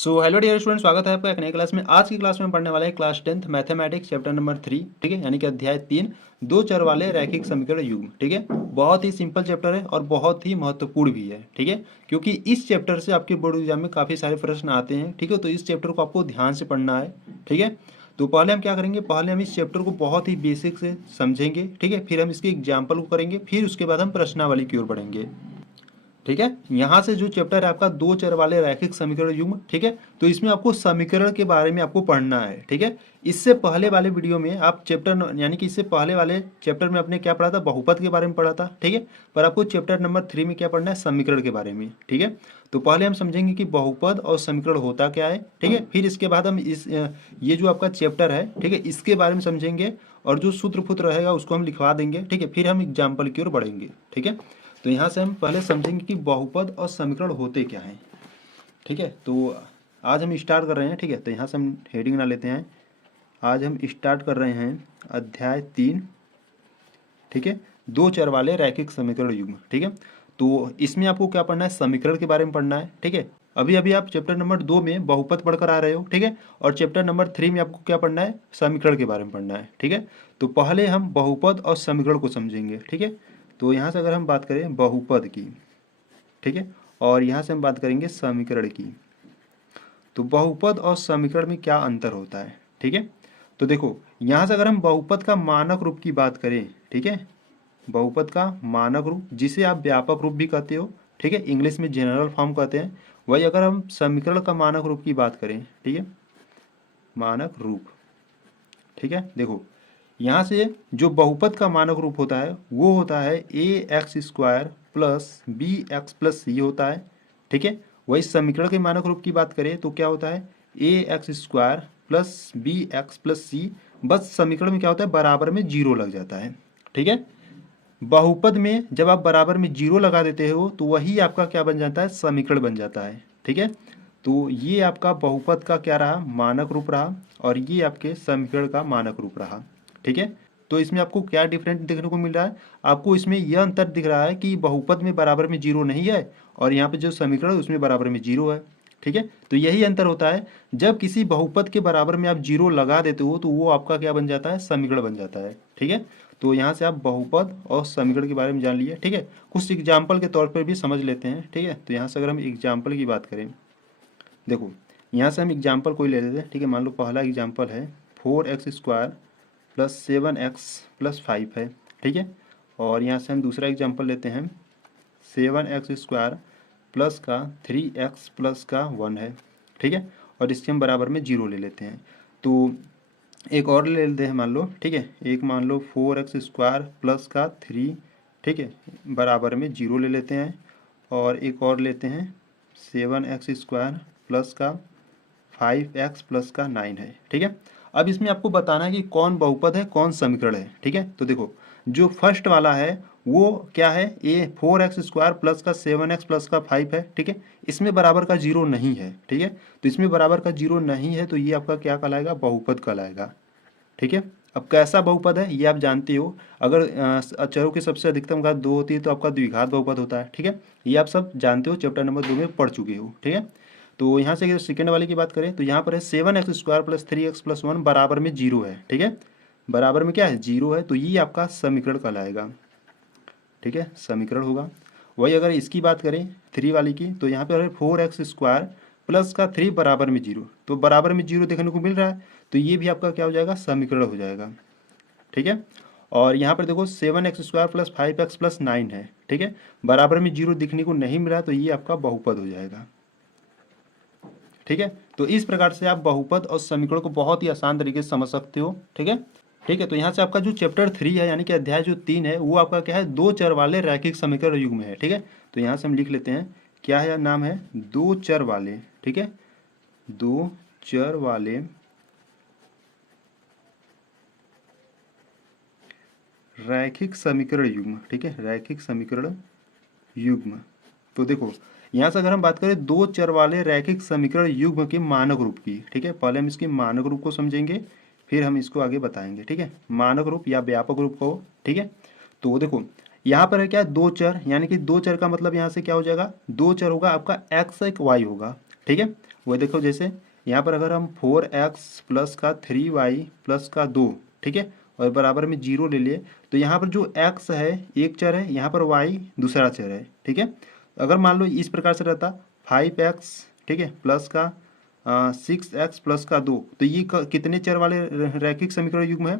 Hello dear student, स्वागत है आपका एक नई क्लास में। आज की क्लास में पढ़ने वाला है class 10th mathematics chapter number 3, ठीक है, यानी कि अध्याय 3, दो चर वाले रैखिक समीकरण युग्म। ठीक है, बहुत ही सिंपल चैप्टर है और बहुत ही महत्वपूर्ण भी है। ठीक है, क्योंकि इस चैप्टर से आपके बोर्ड एग्जाम में काफ़ी सारे प्रश्न आते हैं। ठीक है, तो इस चैप्टर को आपको ध्यान से पढ़ना है। ठीक है, तो पहले हम क्या करेंगे, पहले हम इस चैप्टर को बहुत ही बेसिक से समझेंगे। ठीक है, फिर हम इसके एग्जाम्पल को करेंगे, फिर उसके बाद हम प्रश्नावली की ओर बढ़ेंगे। ठीक है, यहाँ से जो चैप्टर है आपका दो चर वाले रैखिक समीकरण युग्म। ठीक है, तो इसमें आपको समीकरण के बारे में आपको पढ़ना है। ठीक है, इससे पहले वाले वीडियो में आप चैप्टर यानी कि इससे पहले वाले चैप्टर में आपने क्या पढ़ा था, बहुपद के बारे में पढ़ा था। ठीक है, पर आपको चैप्टर नंबर 3 में क्या पढ़ना है, समीकरण के बारे में। ठीक है, तो पहले हम समझेंगे कि बहुपद और समीकरण होता क्या है। ठीक है, फिर इसके बाद हम ये जो आपका चैप्टर है, ठीक है, इसके बारे में समझेंगे और जो सूत्र फूत्र रहेगा उसको हम लिखवा देंगे। ठीक है, फिर हम एग्जाम्पल की ओर बढ़ेंगे। ठीक है, तो यहाँ से हम पहले समझेंगे कि बहुपद और समीकरण होते क्या हैं। ठीक है, तो आज हम स्टार्ट कर रहे हैं। ठीक है, तो यहाँ से हम हेडिंग ना लेते हैं। आज हम स्टार्ट कर रहे हैं अध्याय 3। ठीक है, दो चर वाले रैखिक समीकरण युग्म। ठीक है, तो इसमें आपको क्या पढ़ना है, समीकरण के बारे में पढ़ना है। ठीक है, अभी अभी आप चैप्टर नंबर 2 में बहुपद पढ़कर आ रहे हो। ठीक है, और चैप्टर नंबर 3 में आपको क्या पढ़ना है, समीकरण के बारे में पढ़ना है। ठीक है, तो पहले हम बहुपद और समीकरण को समझेंगे। ठीक है, तो यहाँ से अगर हम बात करें बहुपद की, ठीक है, और यहाँ से हम बात करेंगे समीकरण की, तो बहुपद और समीकरण में क्या अंतर होता है। ठीक है, तो देखो यहाँ से अगर हम बहुपद का मानक रूप की बात करें, ठीक है, बहुपद का मानक रूप जिसे आप व्यापक रूप भी कहते हो, ठीक है, इंग्लिश में जनरल फॉर्म कहते हैं, वही अगर हम समीकरण का मानक रूप की बात करें, ठीक है, मानक रूप, ठीक है, देखो यहाँ से जो बहुपद का मानक रूप होता है वो होता है a x square plus b x plus c होता है। ठीक है, वही समीकरण के मानक रूप की बात करें तो क्या होता है, a x square plus b x plus c, बस समीकरण में क्या होता है, बराबर में जीरो लग जाता है। ठीक है, बहुपद में जब आप बराबर में जीरो लगा देते हो तो वही आपका क्या बन जाता है, समीकरण बन जाता है। ठीक है, तो ये आपका बहुपद का क्या रहा, मानक रूप रहा, और ये आपके समीकरण का मानक रूप रहा। ठीक है, तो इसमें आपको क्या डिफरेंट देखने को मिल रहा है, आपको इसमें यह अंतर दिख रहा है कि बहुपद में बराबर में जीरो नहीं है और यहाँ पे जो समीकरण है उसमें बराबर में जीरो है। ठीक है, तो यही अंतर होता है, जब किसी बहुपद के बराबर में आप जीरो लगा देते हो तो वो आपका क्या बन जाता है, समीकरण बन जाता है। ठीक है, तो यहाँ से आप बहुपद और समीकरण के बारे में जान लिए। ठीक है, कुछ एग्जाम्पल के तौर पर भी समझ लेते हैं। ठीक है, तो यहाँ से अगर हम एग्जाम्पल की बात करें, देखो यहाँ से हम एग्जाम्पल कोई ले लेते हैं। ठीक है, मान लो पहला एग्जाम्पल है 4x² प्लस 7x प्लस 5 है। ठीक है, और यहाँ से हम दूसरा एग्जाम्पल लेते हैं 7x² प्लस का 3x प्लस का 1 है। ठीक है, और इसके हम बराबर में जीरो ले लेते हैं। तो एक और ले लेते हैं, मान लो, ठीक है, एक मान लो 4x² प्लस का 3, ठीक है, बराबर में जीरो ले लेते हैं, और एक और लेते हैं 7x² प्लस का 5x प्लस का 9 है। ठीक है, अब इसमें आपको बताना है कि कौन बहुपद है कौन समीकरण है। ठीक है, तो देखो जो फर्स्ट वाला है वो क्या है, ए 4x² प्लस का 7x प्लस का 5 है। ठीक है, इसमें बराबर का जीरो नहीं है। ठीक है, तो इसमें बराबर का जीरो नहीं है तो ये आपका क्या कहलाएगा, बहुपद कहलाएगा। ठीक है, अब कैसा बहुपद है ये आप जानते हो, अगर चरों की सबसे अधिकतम घात 2 होती है तो आपका द्विघात बहुपद होता है। ठीक है, ये आप सब जानते हो, चैप्टर नंबर 2 में पढ़ चुके हो। ठीक है, तो यहाँ से सेकेंड वाले की बात करें तो यहाँ पर है 7x² प्लस 3x प्लस 1 बराबर में जीरो है। ठीक है, बराबर में क्या है, जीरो है, तो ये आपका समीकरण कहलाएगा। ठीक है, समीकरण होगा। वही अगर इसकी बात करें 3 वाली की तो यहाँ पर है 4x² प्लस का 3 बराबर में जीरो, तो बराबर में जीरो देखने को मिल रहा है तो ये भी आपका क्या हो जाएगा, समीकरण हो जाएगा। ठीक है, और यहाँ पर देखो 7x² प्लस 5x प्लस 9 है। ठीक है, बराबर में जीरो दिखने को नहीं मिला तो ये आपका बहुपद हो जाएगा। ठीक है, तो इस प्रकार से आप बहुपद और समीकरण को बहुत ही आसान तरीके से समझ सकते हो। ठीक है, ठीक है, तो यहाँ से आपका जो चैप्टर 3 है यानी कि अध्याय जो 3 है वो आपका क्या है, दो चर वाले रैखिक समीकरण युग्म है। ठीक है, तो यहाँ से हम लिख लेते हैं, क्या है, नाम है दो चर वाले, ठीक है, दो चर वाले रैखिक समीकरण युग्म। ठीक है, रैखिक समीकरण युग्म। तो देखो यहाँ से अगर हम बात करें दो चर वाले रैखिक समीकरण युग्म के मानक रूप की, ठीक है, पहले हम इसके मानक रूप को समझेंगे फिर हम इसको आगे बताएंगे। ठीक है, मानक रूप या व्यापक रूप को। ठीक है, तो देखो यहाँ पर है क्या, दो चर, यानी कि दो चर का मतलब यहाँ से क्या हो जाएगा, दो चर होगा आपका एक्स एक वाई होगा। ठीक है, वो देखो जैसे यहाँ पर अगर हम 4x प्लस का 3y प्लस का 2, ठीक है, और बराबर में 0 ले लिए, तो यहाँ पर जो x है एक चर है, यहाँ पर y दूसरा चर है, ठीक है। अगर मान लो इस प्रकार से रहता 5x, ठीक है, प्लस का 6x प्लस का 2, तो ये कितने चर वाले रैखिक समीकरण युग्म है?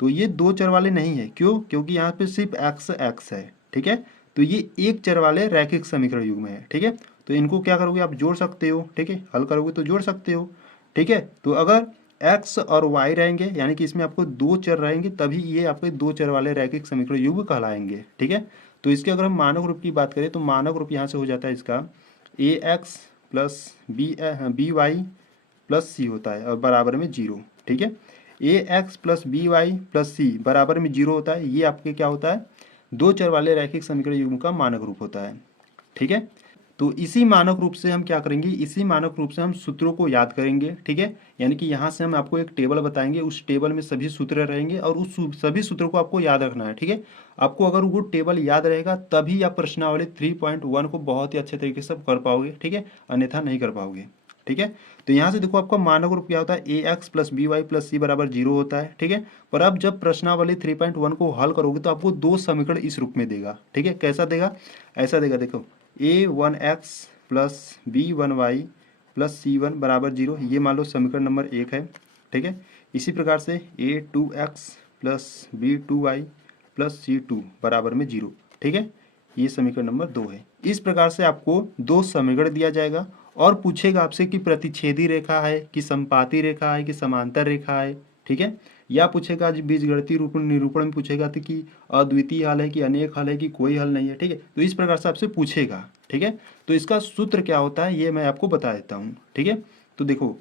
तो ये दो चर वाले नहीं है। क्यों? क्योंकि यहाँ पे सिर्फ x है, ठीक है। तो ये एक चर वाले रैखिक समीकरण युग्म है, ठीक है। तो इनको क्या करोगे आप? जोड़ सकते हो, ठीक है, हल करोगे तो जोड़ सकते हो, ठीक है। तो अगर x और y रहेंगे, यानी कि इसमें आपको दो चर रहेंगे, तभी ये आपके दो चर वाले रैखिक समीकरण युग्म कहलाएंगे, ठीक है। तो इसके अगर हम मानक रूप की बात करें तो मानक रूप यहाँ से हो जाता है इसका ax plus b y plus c होता है और बराबर में 0, ठीक है। ax plus b y plus c बराबर में 0 होता है। ये आपके क्या होता है? दो चर वाले रैखिक समीकरण युग्म का मानक रूप होता है, ठीक है। तो इसी मानक रूप से हम क्या करेंगे? इसी मानक रूप से हम सूत्रों को याद करेंगे, ठीक है। यानी कि यहाँ से हम आपको एक टेबल बताएंगे, उस टेबल में सभी सूत्र रहेंगे और उस सभी सूत्रों को आपको याद रखना है, ठीक है। आपको अगर वो टेबल याद रहेगा तभी आप प्रश्नावली 3.1 को बहुत ही अच्छे तरीके से कर पाओगे, ठीक है, अन्यथा नहीं कर पाओगे, ठीक है। तो यहाँ से देखो आपका मानक रूप क्या होता है? ax plus b y plus c बराबर 0 होता है, ठीक है। पर अब जब प्रश्नावली 3.1 को हल करोगे तो आपको दो समीकरण इस रूप में देगा, ठीक है। कैसा देगा? ऐसा देगा, देखो a1x plus b1y plus c1 बराबर 0, ये मान लो समीकरण नंबर 1 है, ठीक है। इसी प्रकार से a2x plus b2y plus c2 बराबर में 0, ठीक है, ये समीकरण नंबर 2 है। इस प्रकार से आपको दो समीकरण दिया जाएगा और पूछेगा आपसे कि प्रतिच्छेदी रेखा है कि समपाती रेखा है कि समांतर रेखा है, ठीक है। या पूछेगा आज बीजगणितीय रूप निरूपण में पूछेगा तो कि अद्वितीय हल है कि अनेक हल है कि कोई हल नहीं है, ठीक है। तो इस प्रकार से आपसे पूछेगा, ठीक है। तो इसका सूत्र क्या होता है ये मैं आपको बता देता हूँ, ठीक है। तो देखो,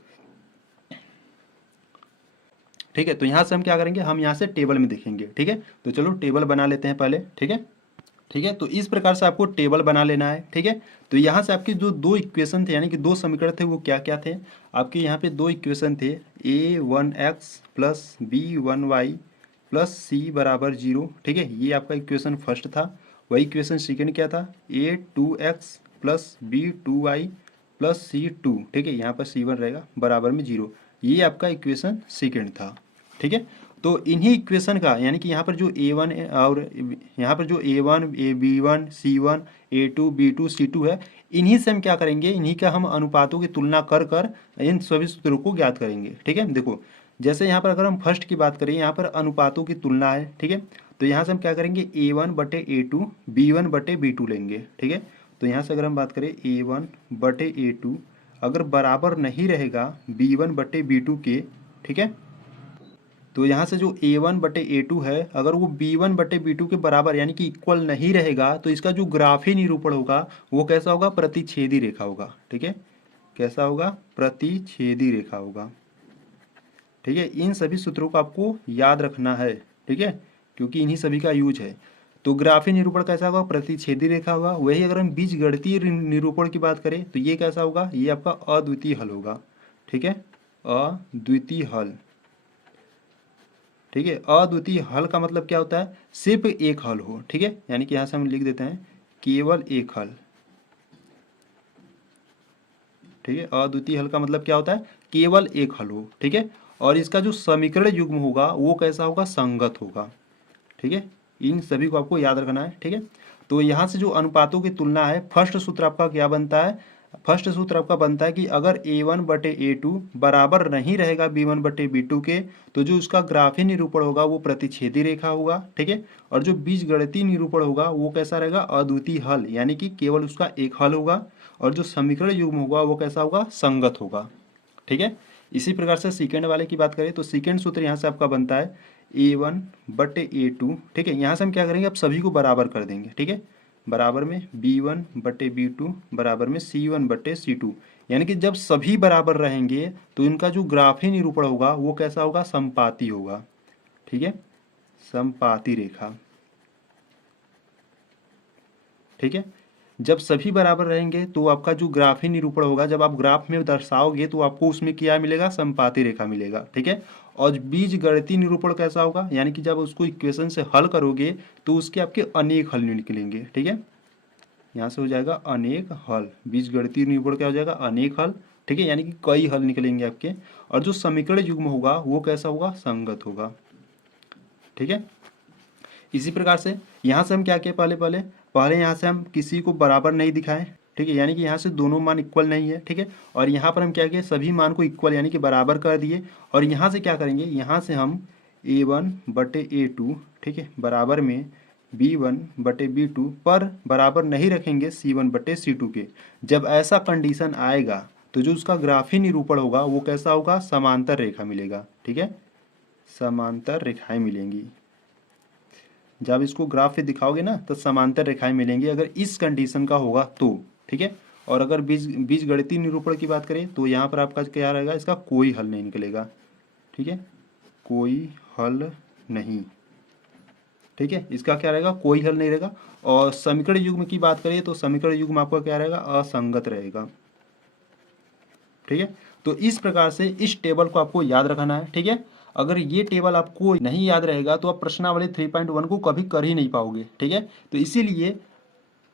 ठीक है, तो यहाँ से हम क्या करेंगे? हम यहाँ से टेबल में देखेंगे, ठीक है। तो चलो टेबल बना लेते हैं पहले, ठीक है। ठीक है, तो इस प्रकार से आपको टेबल बना लेना है, ठीक है। तो यहाँ से आपके जो दो इक्वेशन थे यानी कि दो समीकरण थे वो क्या क्या थे? आपके यहाँ पे दो इक्वेशन थे a1x plus b1y plus c बराबर 0, ठीक है, ये आपका इक्वेशन फर्स्ट था। वही इक्वेशन सेकेंड क्या था? a2x plus b2y plus c2, ठीक है, यहाँ पर c1 रहेगा बराबर में 0, ये आपका इक्वेशन सेकेंड था, ठीक है। तो इन्हीं इक्वेशन का यानी कि यहाँ पर जो a1 और यहाँ पर जो a1 b1 c1 a2 b2 c2 है, इन्हीं से हम क्या करेंगे? इन्हीं का हम अनुपातों की तुलना कर कर इन सभी सूत्रों को ज्ञात करेंगे, ठीक है। देखो जैसे यहाँ पर अगर हम फर्स्ट की बात करें, यहाँ पर अनुपातों की तुलना है, ठीक है। तो यहाँ से हम क्या करेंगे? a1 बटे a2 b1 बटे b2 लेंगे, ठीक है। तो यहाँ से अगर हम बात करें a1 बटे a2 अगर बराबर नहीं रहेगा b1 बटे b2 के, ठीक है, तो यहाँ से जो a1 बटे a2 है अगर वो b1 बटे b2 के बराबर यानी कि इक्वल नहीं रहेगा तो इसका जो ग्राफी निरूपण होगा वो कैसा होगा? प्रतिच्छेदी रेखा होगा, ठीक है। कैसा होगा? प्रतिच्छेदी रेखा होगा, ठीक है। इन सभी सूत्रों को आपको याद रखना है, ठीक है, क्योंकि इन्हीं सभी का यूज है। तो ग्राफी निरूपण कैसा होगा? प्रतिच्छेदी रेखा होगा। वही अगर हम बीजगणितीय निरूपण की बात करें तो ये कैसा होगा? ये आपका अद्वितीय हल होगा, ठीक है, अद्वितीय हल, ठीक है। अद्वितीय हल का मतलब क्या होता है? सिर्फ एक हल हो, ठीक है, यानी कि यहाँ से हम लिख देते हैं केवल एक हल, ठीक है। अद्वितीय हल का मतलब क्या होता है? केवल एक हल हो, ठीक है। और इसका जो समीकरण युग्म होगा वो कैसा होगा? संगत होगा, ठीक है। इन सभी को आपको याद रखना है, ठीक है। तो यहाँ से जो अनुपातों की तुलना है, फर्स्ट सूत्र आपका क्या बनता है? फर्स्ट सूत्र आपका बनता है कि अगर a1 बटे a2 बराबर नहीं रहेगा b1 बटे b2 के तो जो उसका ग्राफी निरूपण होगा वो प्रतिच्छेदी रेखा होगा, ठीक है। और जो बीजगणितीय निरूपण होगा वो कैसा रहेगा? अद्वितीय हल, यानी कि केवल उसका एक हल होगा। और जो समीकरण युग्म होगा वो कैसा होगा? संगत होगा, ठीक है। इसी प्रकार से सेकेंड वाले की बात करें तो सेकेंड सूत्र यहाँ से आपका बनता है a1 बटे a2, ठीक है। यहाँ से हम क्या करेंगे? अब सभी को बराबर कर देंगे, ठीक है, बराबर में b1 बटे b2 बराबर में c1 बटे c2, यानी कि जब सभी बराबर रहेंगे तो इनका जो ग्राफी निरूपण होगा वो कैसा होगा? समपाती होगा, ठीक है, समपाती रेखा, ठीक है। जब सभी बराबर रहेंगे तो आपका जो ग्राफी निरूपण होगा, जब आप ग्राफ में दर्शाओगे तो आपको उसमें क्या मिलेगा? समपाती रेखा मिलेगा, ठीक है। और बीजगणितीय निरूपण कैसा होगा? यानी कि जब उसको इक्वेशन से हल करोगे तो उसके आपके अनेक हल निकलेंगे, ठीक है। यहाँ से हो जाएगा अनेक हल, बीजगणितीय निरूपण क्या हो जाएगा? अनेक हल। ठीक है, यानी कि कई हल निकलेंगे आपके। और जो समीकरण युग्म होगा वो कैसा होगा, संगत होगा। ठीक है, इसी प्रकार से यहाँ से हम क्या किए, पहले पहले पहले यहाँ से हम किसी को बराबर नहीं दिखाएं। ठीक है, यानी कि यहाँ से दोनों मान इक्वल नहीं है। ठीक है, और यहाँ पर हम क्या किए, सभी मान को इक्वल यानी कि बराबर कर दिए। और यहाँ से क्या करेंगे, यहाँ से हम a1/a2, ठीक है, बराबर में b1/b2 पर बराबर नहीं रखेंगे c1/c2 के। जब ऐसा कंडीशन आएगा तो जो उसका ग्राफी निरूपण होगा वो कैसा होगा, समांतर रेखा मिलेगा। ठीक है, समांतर रेखाएं मिलेंगी। जब इसको ग्राफ पे दिखाओगे ना तो समांतर रेखाएं मिलेंगी, अगर इस कंडीशन का होगा तो। ठीक है, और अगर बीज गणितीय निरूपण की बात करें तो यहाँ पर आपका क्या रहेगा, इसका कोई हल नहीं निकलेगा। ठीक है, कोई हल नहीं। ठीक है, इसका क्या रहेगा, कोई हल नहीं रहेगा। और समीकरण युग्म की बात करें तो समीकरण युग्म आपका क्या रहेगा, असंगत रहेगा। ठीक है, तो इस प्रकार से इस टेबल को आपको याद रखना है। ठीक है, अगर ये टेबल आपको नहीं याद रहेगा तो आप प्रश्नावली 3.1 को कभी कर ही नहीं पाओगे। ठीक है, तो इसीलिए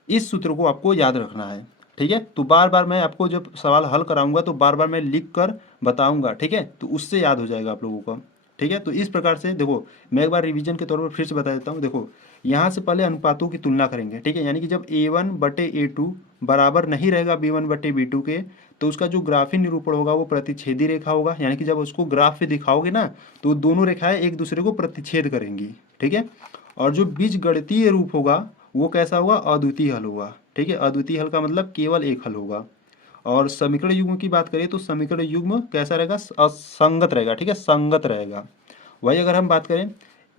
इस सूत्र को आपको याद रखना है। ठीक है, तो बार बार मैं आपको जब सवाल हल कराऊंगा तो बार बार मैं लिख कर बताऊंगा। ठीक है, तो उससे याद हो जाएगा आप लोगों को। ठीक है, तो इस प्रकार से देखो, मैं एक बार रिवीजन के तौर पर फिर से बता देता हूँ। देखो, यहाँ से पहले अनुपातों की तुलना करेंगे। ठीक है, यानी कि जब a1/a2 बराबर नहीं रहेगा b1/b2 के, तो उसका जो ग्राफी निरूपण होगा वो प्रतिच्छेदी रेखा होगा। यानी कि जब उसको ग्राफ पे दिखाओगे ना तो दोनों रेखाएं एक दूसरे को प्रतिच्छेद करेंगी। ठीक है, और जो बीजगणितीय रूप होगा वो कैसा होगा, अद्वितीय हल होगा। ठीक है, अद्वितीय हल का मतलब केवल एक हल होगा। और समीकरण युग्म की बात करें तो समीकरण युग्म कैसा रहेगा, असंगत रहेगा। ठीक है, संगत रहेगा। वही अगर हम बात करें,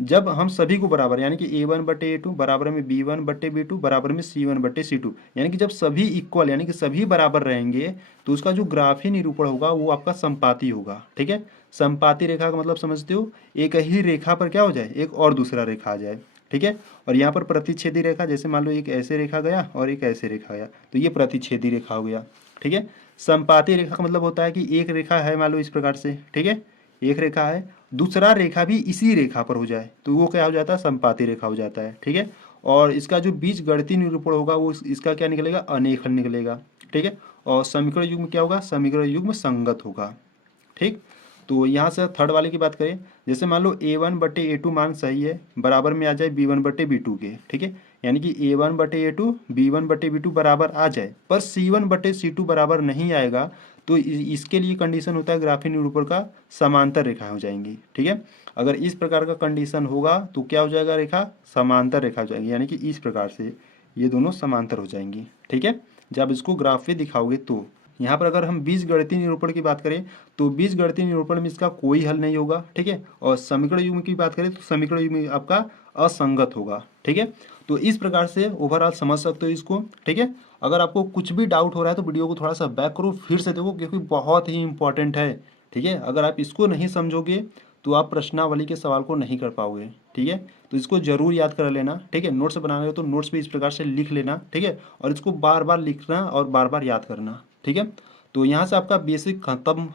जब हम सभी को बराबर यानी कि a1/a2 बराबर में b1/b2 बराबर में c1/c2, यानी कि जब सभी इक्वल यानी कि सभी बराबर रहेंगे तो उसका जो ग्राफी निरूपण होगा वो आपका संपाती होगा। ठीक है, संपाती रेखा का मतलब समझते हो, एक ही रेखा पर क्या हो जाए, एक और दूसरा रेखा आ जाए। ठीक है, और यहाँ पर प्रतिच्छेदी रेखा, जैसे मान लो एक ऐसे रेखा गया और एक ऐसे रेखा गया तो ये प्रतिच्छेदी रेखा हो गया। ठीक है, संपाती रेखा का मतलब होता है कि एक रेखा है मान लो इस प्रकार से। ठीक है, एक रेखा है, दूसरा रेखा भी इसी रेखा पर हो जाए तो वो क्या हो जाता है, संपाती रेखा हो जाता है। ठीक है, और इसका जो बीज गणितीय निरूपण होगा वो इसका क्या निकलेगा, अनेक हल निकलेगा। ठीक है, और समीकरण युग्म क्या होगा, समीकरण युग्म संगत होगा। ठीक, तो यहाँ से थर्ड वाले की बात करें, जैसे मान लो a1/a2 मान सही है, बराबर में आ जाए b1/b2 के। ठीक है, यानी कि a1/a2 b1/b2 बराबर आ जाए, पर c1/c2 बराबर नहीं आएगा तो इसके लिए कंडीशन होता है ग्राफी निरूपण का समांतर रेखा हो जाएंगी। ठीक है, अगर इस प्रकार का कंडीशन होगा तो क्या हो जाएगा, रेखा समांतर रेखा हो जाएगी, यानी कि इस प्रकार से ये दोनों समांतर हो जाएंगी। ठीक है, जब इसको ग्राफ पे दिखाओगे तो। यहाँ पर अगर हम बीजगणितीय निरूपण की बात करें तो बीजगणितीय निरूपण में इसका कोई हल नहीं होगा। ठीक है, और समीकरण युग्म की बात करें तो समीकरण युग्म आपका असंगत होगा। ठीक है, तो इस प्रकार से ओवरऑल समझ सकते हो इसको। ठीक है, अगर आपको कुछ भी डाउट हो रहा है तो वीडियो को थोड़ा सा बैक करो, फिर से देखो, क्योंकि बहुत ही इंपॉर्टेंट है। ठीक है, अगर आप इसको नहीं समझोगे तो आप प्रश्नावली के सवाल को नहीं कर पाओगे। ठीक है, तो इसको जरूर याद कर लेना। ठीक है, नोट्स बनाने हो तो नोट्स भी इस प्रकार से लिख लेना। ठीक है, और इसको बार बार लिखना और बार बार याद करना। ठीक है, तो यहाँ से आपका बेसिक खत्म।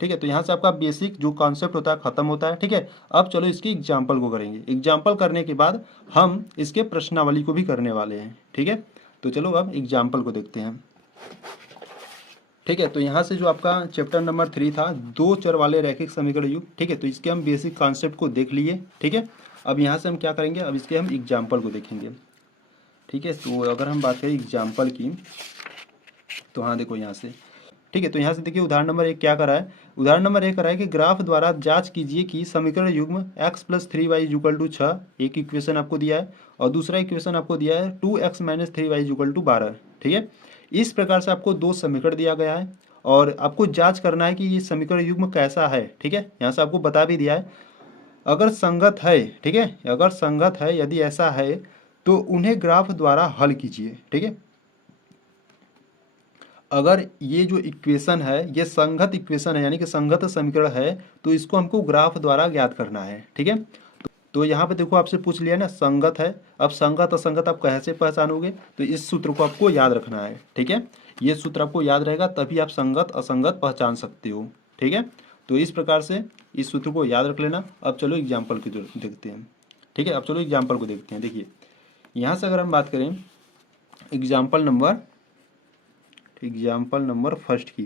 ठीक है, तो यहाँ से आपका बेसिक जो कॉन्सेप्ट होता है खत्म होता है। ठीक है, अब चलो इसकी एग्जाम्पल को करेंगे। एग्जाम्पल करने के बाद हम इसके प्रश्नावली को भी करने वाले हैं। ठीक है, तो चलो अब एग्जाम्पल को देखते हैं। ठीक है, तो यहाँ से जो आपका चैप्टर नंबर 3 था, दो चर वाले रैखिक समीकरण युग। ठीक है, तो इसके हम बेसिक कॉन्सेप्ट को देख लिए। ठीक है, अब यहाँ से हम क्या करेंगे, अब इसके हम एग्जाम्पल को देखेंगे। ठीक है, तो अगर हम बात करें एग्जाम्पल की तो हाँ देखो यहाँ से। ठीक है, तो यहाँ से देखिए उदाहरण नंबर 1 क्या करा है। उदाहरण नंबर 1 करा है कि ग्राफ द्वारा जांच कीजिए कि समीकरण युग्म x + 3y = 6, एक इक्वेशन आपको दिया है, और दूसरा इक्वेशन आपको दिया है 2x - 3y = 12। ठीक है, इस प्रकार से आपको दो समीकरण दिया गया है और आपको जांच करना है कि ये समीकरण युग्म कैसा है। ठीक है, यहाँ से आपको बता भी दिया है, अगर संगत है। ठीक है, अगर संगत है, यदि ऐसा है तो उन्हें ग्राफ द्वारा हल कीजिए। ठीक है, अगर ये जो इक्वेशन है ये संगत इक्वेशन है यानी कि संगत समीकरण है तो इसको हमको ग्राफ द्वारा ज्ञात करना है। ठीक है, तो यहाँ पे देखो आपसे पूछ लिया ना संगत है, अब संगत असंगत आप कैसे पहचानोगे, तो इस सूत्र को आपको याद रखना है। ठीक है, ये सूत्र आपको याद रहेगा तभी आप संगत असंगत पहचान सकते हो। ठीक है, तो इस प्रकार से इस सूत्र को याद रख लेना। अब चलो एग्जाम्पल की देखते हैं। ठीक है, अब चलो एग्जाम्पल को देखते हैं। देखिए यहाँ से अगर हम बात करें एग्जाम्पल नंबर फर्स्ट की,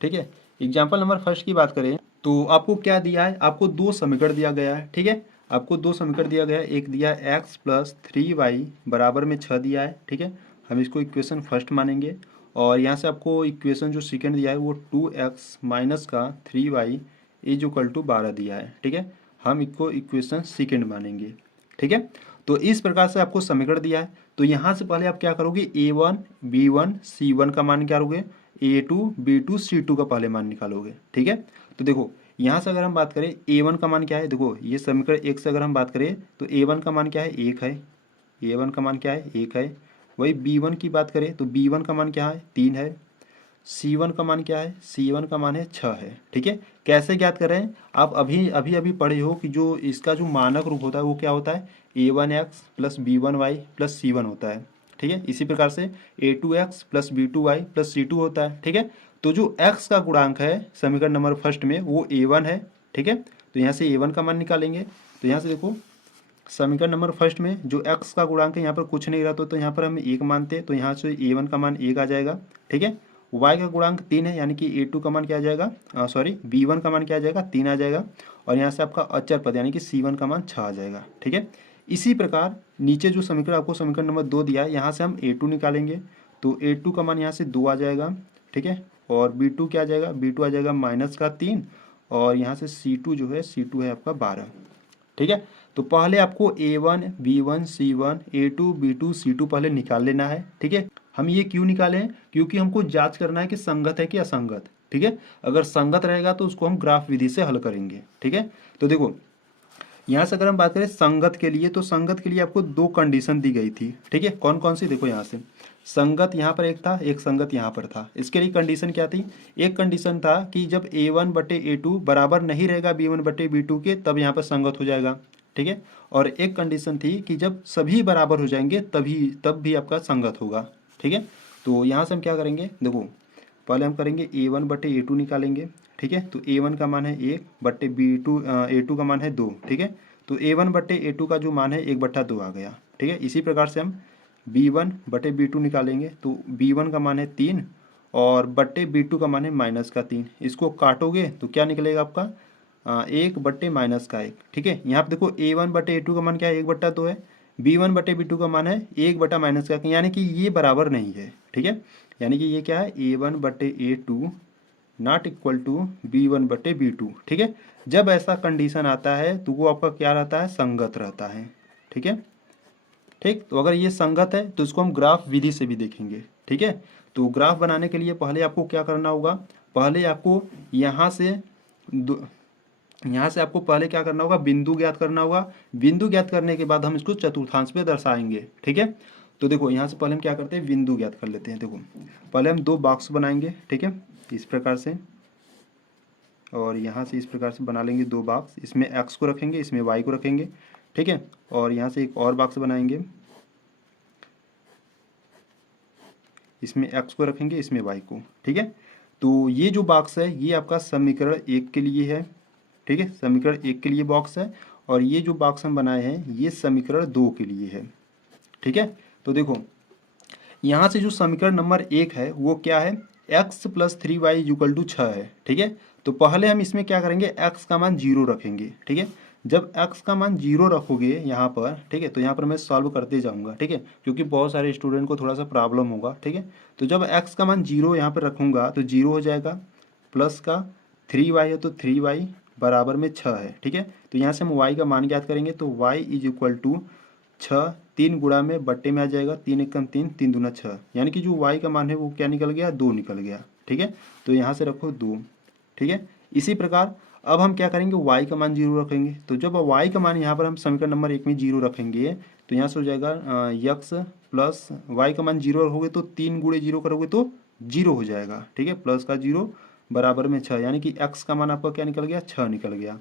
ठीक है। एग्जाम्पल नंबर फर्स्ट की बात करें तो आपको क्या दिया है, आपको दो समीकरण दिया गया है। ठीक है, आपको दो समीकरण दिया गया है, एक दिया है x प्लस 3y बराबर में 6 दिया है। ठीक है, हम इसको इक्वेशन फर्स्ट मानेंगे और यहाँ से आपको इक्वेशन जो सेकंड दिया है वो 2x माइनस का 3y इज इक्वल टू 12 दिया है। ठीक है, हम इसको इक्वेशन सेकंड मानेंगे। ठीक है, तो इस प्रकार से आपको समीकरण दिया है। तो यहाँ से पहले आप क्या करोगे, a1 b1 c1 का मान निकालोगे, a2 b2 c2 का पहले मान निकालोगे। ठीक है, तो देखो यहाँ से अगर हम बात करें a1 का मान क्या है, देखो ये समीकरण एक से अगर हम बात करें तो a1 का मान क्या है, 1 है। a1 का मान क्या है, 1 है। वही b1 की बात करें तो b1 का मान क्या है, 3 है। C1 का मान क्या है, C1 का मान है 6 है। ठीक है, कैसे ज्ञात कर रहे हैं, आप अभी अभी अभी पढ़े हो कि जो इसका जो मानक रूप होता है वो क्या होता है, a1x plus b1y plus c1 होता है। ठीक है, इसी प्रकार से a2x plus b2y plus c2 होता है। ठीक है, तो जो x का गुणांक है समीकरण नंबर फर्स्ट में वो a1 है। ठीक है, तो यहाँ से a1 का मान निकालेंगे। तो यहाँ से देखो समीकरण नंबर फर्स्ट में जो x का गुणांक है यहाँ पर कुछ नहीं रहता तो यहाँ पर हम 1 मानते हैं, तो यहाँ से a1 का मान 1 आ जाएगा। ठीक है, y का गुणांक 3 है यानी कि a2 का मान क्या आ जाएगा, सॉरी b1 का मान क्या आ जाएगा, 3 आ जाएगा। और यहाँ से आपका अचर पद यानी कि c1 का मान 6 आ जाएगा। ठीक है, इसी प्रकार नीचे जो समीकरण आपको समीकरण नंबर 2 दिया है यहाँ से हम a2 निकालेंगे, तो a2 का मान यहाँ से 2 आ जाएगा। ठीक है, और b2 क्या आ जाएगा, b2 आ जाएगा माइनस का 3 और यहाँ से c2 जो है c2 है आपका 12। ठीक है, तो पहले आपको a1 b1 c1 a2 b2 c2 पहले निकाल लेना है। ठीक है, हम ये क्यों निकाले हैं, क्योंकि हमको जांच करना है कि संगत है कि असंगत। ठीक है, अगर संगत रहेगा तो उसको हम ग्राफ विधि से हल करेंगे। ठीक है, तो देखो यहाँ से अगर हम बात करें संगत के लिए तो संगत के लिए आपको दो कंडीशन दी गई थी। ठीक है, कौन कौन सी, देखो यहाँ से संगत यहाँ पर एक था, एक संगत यहाँ पर था। इसके लिए कंडीशन क्या थी, एक कंडीशन था कि जब a1 बटे a2 बराबर नहीं रहेगा b1 बटे b2 के तब यहाँ पर संगत हो जाएगा। ठीक है, और एक कंडीशन थी कि जब सभी बराबर हो जाएंगे तब भी आपका संगत होगा। ठीक है, तो यहाँ से हम क्या करेंगे, देखो पहले हम करेंगे a1 बटे a2 निकालेंगे। ठीक है, तो a1 का मान है 1 बट्टे b2 a2 का मान है 2। ठीक है, तो a1 बट्टे a2 का जो मान है 1 बट्टा 2 आ गया। ठीक है, इसी प्रकार से हम b1 बटे b2 निकालेंगे, तो b1 का मान है 3 और बट्टे b2 का मान है माइनस का 3। इसको काटोगे तो क्या निकलेगा आपका, 1 बट्टे माइनस का 1। ठीक है, यहाँ पे देखो a1 बटे a2 का मान क्या है, 1 बट्टा 2 है। b1 बटे b2 का मान है 1 बटा माइनस का, यानी कि ये बराबर नहीं है। ठीक है, यानी कि ये क्या है, a1 बटे a2 not equal to b1 बटे b2। ठीक है, जब ऐसा कंडीशन आता है तो वो आपका क्या रहता है, संगत रहता है। ठीक है, ठीक, तो अगर ये संगत है तो इसको हम ग्राफ विधि से भी देखेंगे। ठीक है, तो ग्राफ बनाने के लिए पहले आपको क्या करना होगा, पहले आपको यहाँ से आपको पहले क्या करना होगा, बिंदु ज्ञात करना होगा। बिंदु ज्ञात करने के बाद हम इसको चतुर्थांश पे दर्शाएंगे। ठीक है, तो देखो यहाँ से पहले हम क्या करते हैं, बिंदु ज्ञात कर लेते हैं। देखो पहले हम दो बॉक्स बनाएंगे। ठीक है, इस प्रकार से, और यहाँ से इस प्रकार से बना लेंगे दो बॉक्स, इसमें x को रखेंगे, इसमें y को रखेंगे। ठीक है, और यहाँ से एक और बॉक्स बनाएंगे, इसमें x को रखेंगे, इसमें y को। ठीक है, तो ये जो बॉक्स है ये आपका समीकरण 1 के लिए है। ठीक है, समीकरण 1 के लिए बॉक्स है, और ये जो बॉक्स हम बनाए हैं ये समीकरण 2 के लिए है। ठीक है, तो देखो यहाँ से जो समीकरण नंबर 1 है वो क्या है, x plus 3y equal to 6 है। ठीक है, तो पहले हम इसमें क्या करेंगे, x का मान 0 रखेंगे। ठीक है, जब x का मान 0 रखोगे यहाँ पर, ठीक है, तो यहाँ पर मैं सॉल्व करते जाऊँगा। ठीक है, क्योंकि बहुत सारे स्टूडेंट को थोड़ा सा प्रॉब्लम होगा। ठीक है, तो जब x का मान 0 यहाँ पर रखूँगा तो 0 हो जाएगा, प्लस का 3y है तो 3y बराबर में 6 है। ठीक है, तो यहाँ से हम y का मान ज्ञात करेंगे, तो y इज इक्वल टू 6, 3 गुणा में बट्टे में आ जाएगा, 3 एकम 3, 3 दूना 6, यानी कि जो y का मान है वो क्या निकल गया, 2 निकल गया। ठीक है, तो यहाँ से रखो 2। ठीक है, इसी प्रकार अब हम क्या करेंगे, y का मान 0 रखेंगे। तो जब y का मान यहाँ पर हम समीकरण नंबर 1 में 0 रखेंगे तो यहाँ से हो जाएगा x प्लस y का मान 0 रखोगे तो 3 गुणे 0 करोगे तो 0 हो जाएगा। ठीक है, प्लस का 0 बराबर में 6, यानी कि x का मान आपका क्या निकल गया, 6 निकल गया।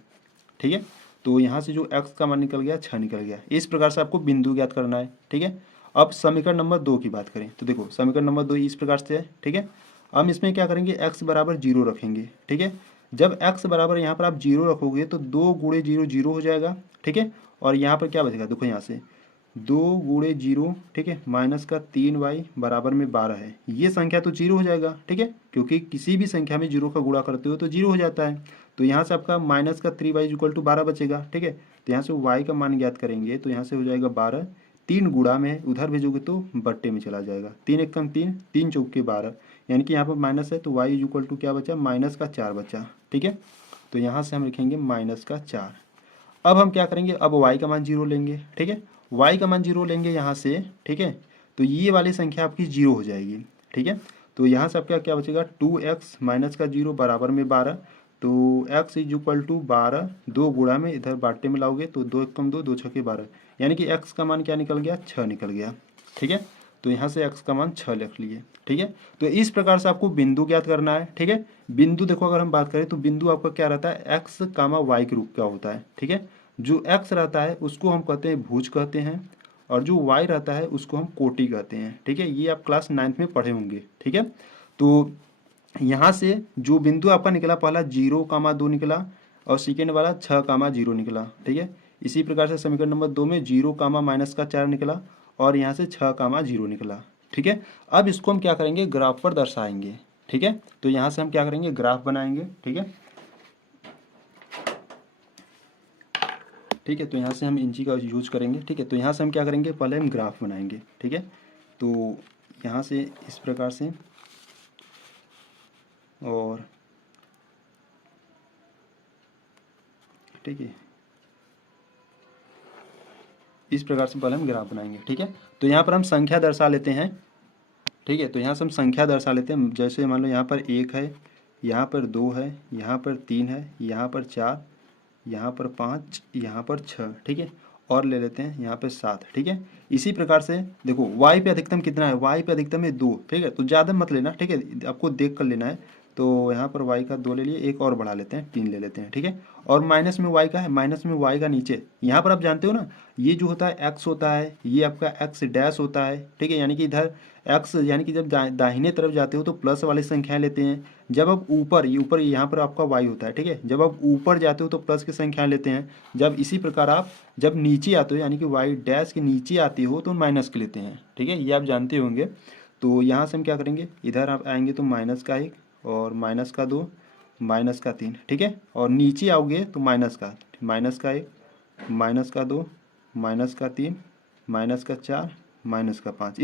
ठीक है, तो यहाँ से जो x का मान निकल गया 6 निकल गया। इस प्रकार से आपको बिंदु ज्ञात करना है। ठीक है, अब समीकरण नंबर 2 की बात करें तो देखो समीकरण नंबर 2 इस प्रकार से है। ठीक है, हम इसमें क्या करेंगे, x बराबर 0 रखेंगे। ठीक है, जब x बराबर यहाँ पर आप 0 रखोगे तो 2 गुणे 0 0 हो जाएगा। ठीक है, और यहाँ पर क्या बचेगा, देखो यहाँ से 2 गुणे 0, ठीक है, माइनस का 3y बराबर में 12 है। ये संख्या तो जीरो हो जाएगा, ठीक है, क्योंकि किसी भी संख्या में जीरो का गुणा करते हो तो जीरो हो जाता है। तो यहाँ से आपका माइनस का 3y इक्वल टू 12 बचेगा, ठीक है। तो यहाँ से y का मान ज्ञात करेंगे तो यहाँ से हो जाएगा 12, 3 गुणा में उधर भेजोगे तो बट्टे में चला जाएगा, 3 एक कम 3, 3 चौके 12, यानी कि यहाँ पर माइनस है तो y इक्वल टू क्या बचा, माइनस का 4 बचा, ठीक है। तो यहाँ से हम लिखेंगे माइनस का 4। अब हम क्या करेंगे, अब y का मान जीरो लेंगे, ठीक है, y का मान जीरो लेंगे यहाँ से, ठीक है। तो ये वाली संख्या आपकी जीरो हो जाएगी, ठीक है। तो यहाँ से आपका क्या बचेगा, 2x माइनस का 0 बराबर में 12। तो x इज इक्वल टू 12, 2 गुणा में इधर बाटे में लाओगे तो 2 एक कम 2, 2 छके 12, यानी कि x का मान क्या निकल गया, 6 निकल गया, ठीक है। तो यहाँ से x का मान 6 लिख लिए, ठीक है। तो इस प्रकार से आपको बिंदु ज्ञात करना है, ठीक है। बिंदु देखो अगर हम बात करें तो बिंदु आपका क्या रहता है, x, y के रूप का होता है, ठीक है। जो x रहता है उसको हम कहते हैं भुज कहते हैं, और जो y रहता है उसको हम कोटि कहते हैं, ठीक है। ये आप क्लास 9th में पढ़े होंगे, ठीक है। तो यहाँ से जो बिंदु आपका निकला, पहला 0,2 निकला और सेकेंड वाला 6,0 निकला, ठीक है। इसी प्रकार से समीकरण नंबर 2 में 0, माइनस का 4 निकला और यहाँ से 6,0 निकला, ठीक है। अब इसको हम क्या करेंगे, ग्राफ पर दर्शाएंगे, ठीक है। तो यहाँ से हम क्या करेंगे, ग्राफ बनाएंगे, ठीक है, ठीक है। तो यहाँ से हम इंची का यूज करेंगे, ठीक है। तो यहाँ से हम क्या करेंगे, पहले हम ग्राफ बनाएंगे, ठीक है। तो यहाँ से इस प्रकार से, और ठीक है, इस प्रकार से पहले हम ग्राफ बनाएंगे, ठीक है। तो यहाँ पर हम संख्या दर्शा लेते हैं, ठीक है। तो यहाँ से हम संख्या दर्शा लेते हैं, जैसे मान लो यहाँ पर 1 है, यहाँ पर 2 है, यहाँ पर 3 है, यहाँ पर 4, यहाँ पर 5, यहाँ पर 6, ठीक है। और ले लेते हैं यहाँ पे 7, ठीक है। इसी प्रकार से देखो y पे अधिकतम कितना है, y पे अधिकतम है 2, ठीक है। तो ज़्यादा मत लेना, ठीक है, आपको देख कर लेना है। तो यहाँ पर y का 2 ले लिए, एक और बढ़ा लेते हैं, 3 ले लेते हैं, ठीक है। और माइनस में y का है, माइनस में y का नीचे, यहाँ पर आप जानते हो ना, ये जो होता है x होता है, ये आपका x डैश होता है, ठीक है। यानी कि इधर x, यानी कि जब दाहिने तरफ जाते हो तो प्लस वाली संख्याएं लेते हैं, जब आप ऊपर, ये ऊपर यहाँ पर आपका y होता है, ठीक है। जब आप ऊपर जाते हो तो प्लस की संख्याएं लेते हैं, जब इसी प्रकार आप जब नीचे आते हो यानी कि y डैश के नीचे आते हो तो माइनस के लेते हैं, ठीक है, ये आप जानते होंगे। तो यहाँ से हम क्या करेंगे, इधर आप आएंगे तो माइनस का 1 और माइनस का 2, माइनस का 3, ठीक है। और नीचे आओगे तो माइनस का 1, माइनस का 2, माइनस का 3, माइनस का 4, माइनस का 5,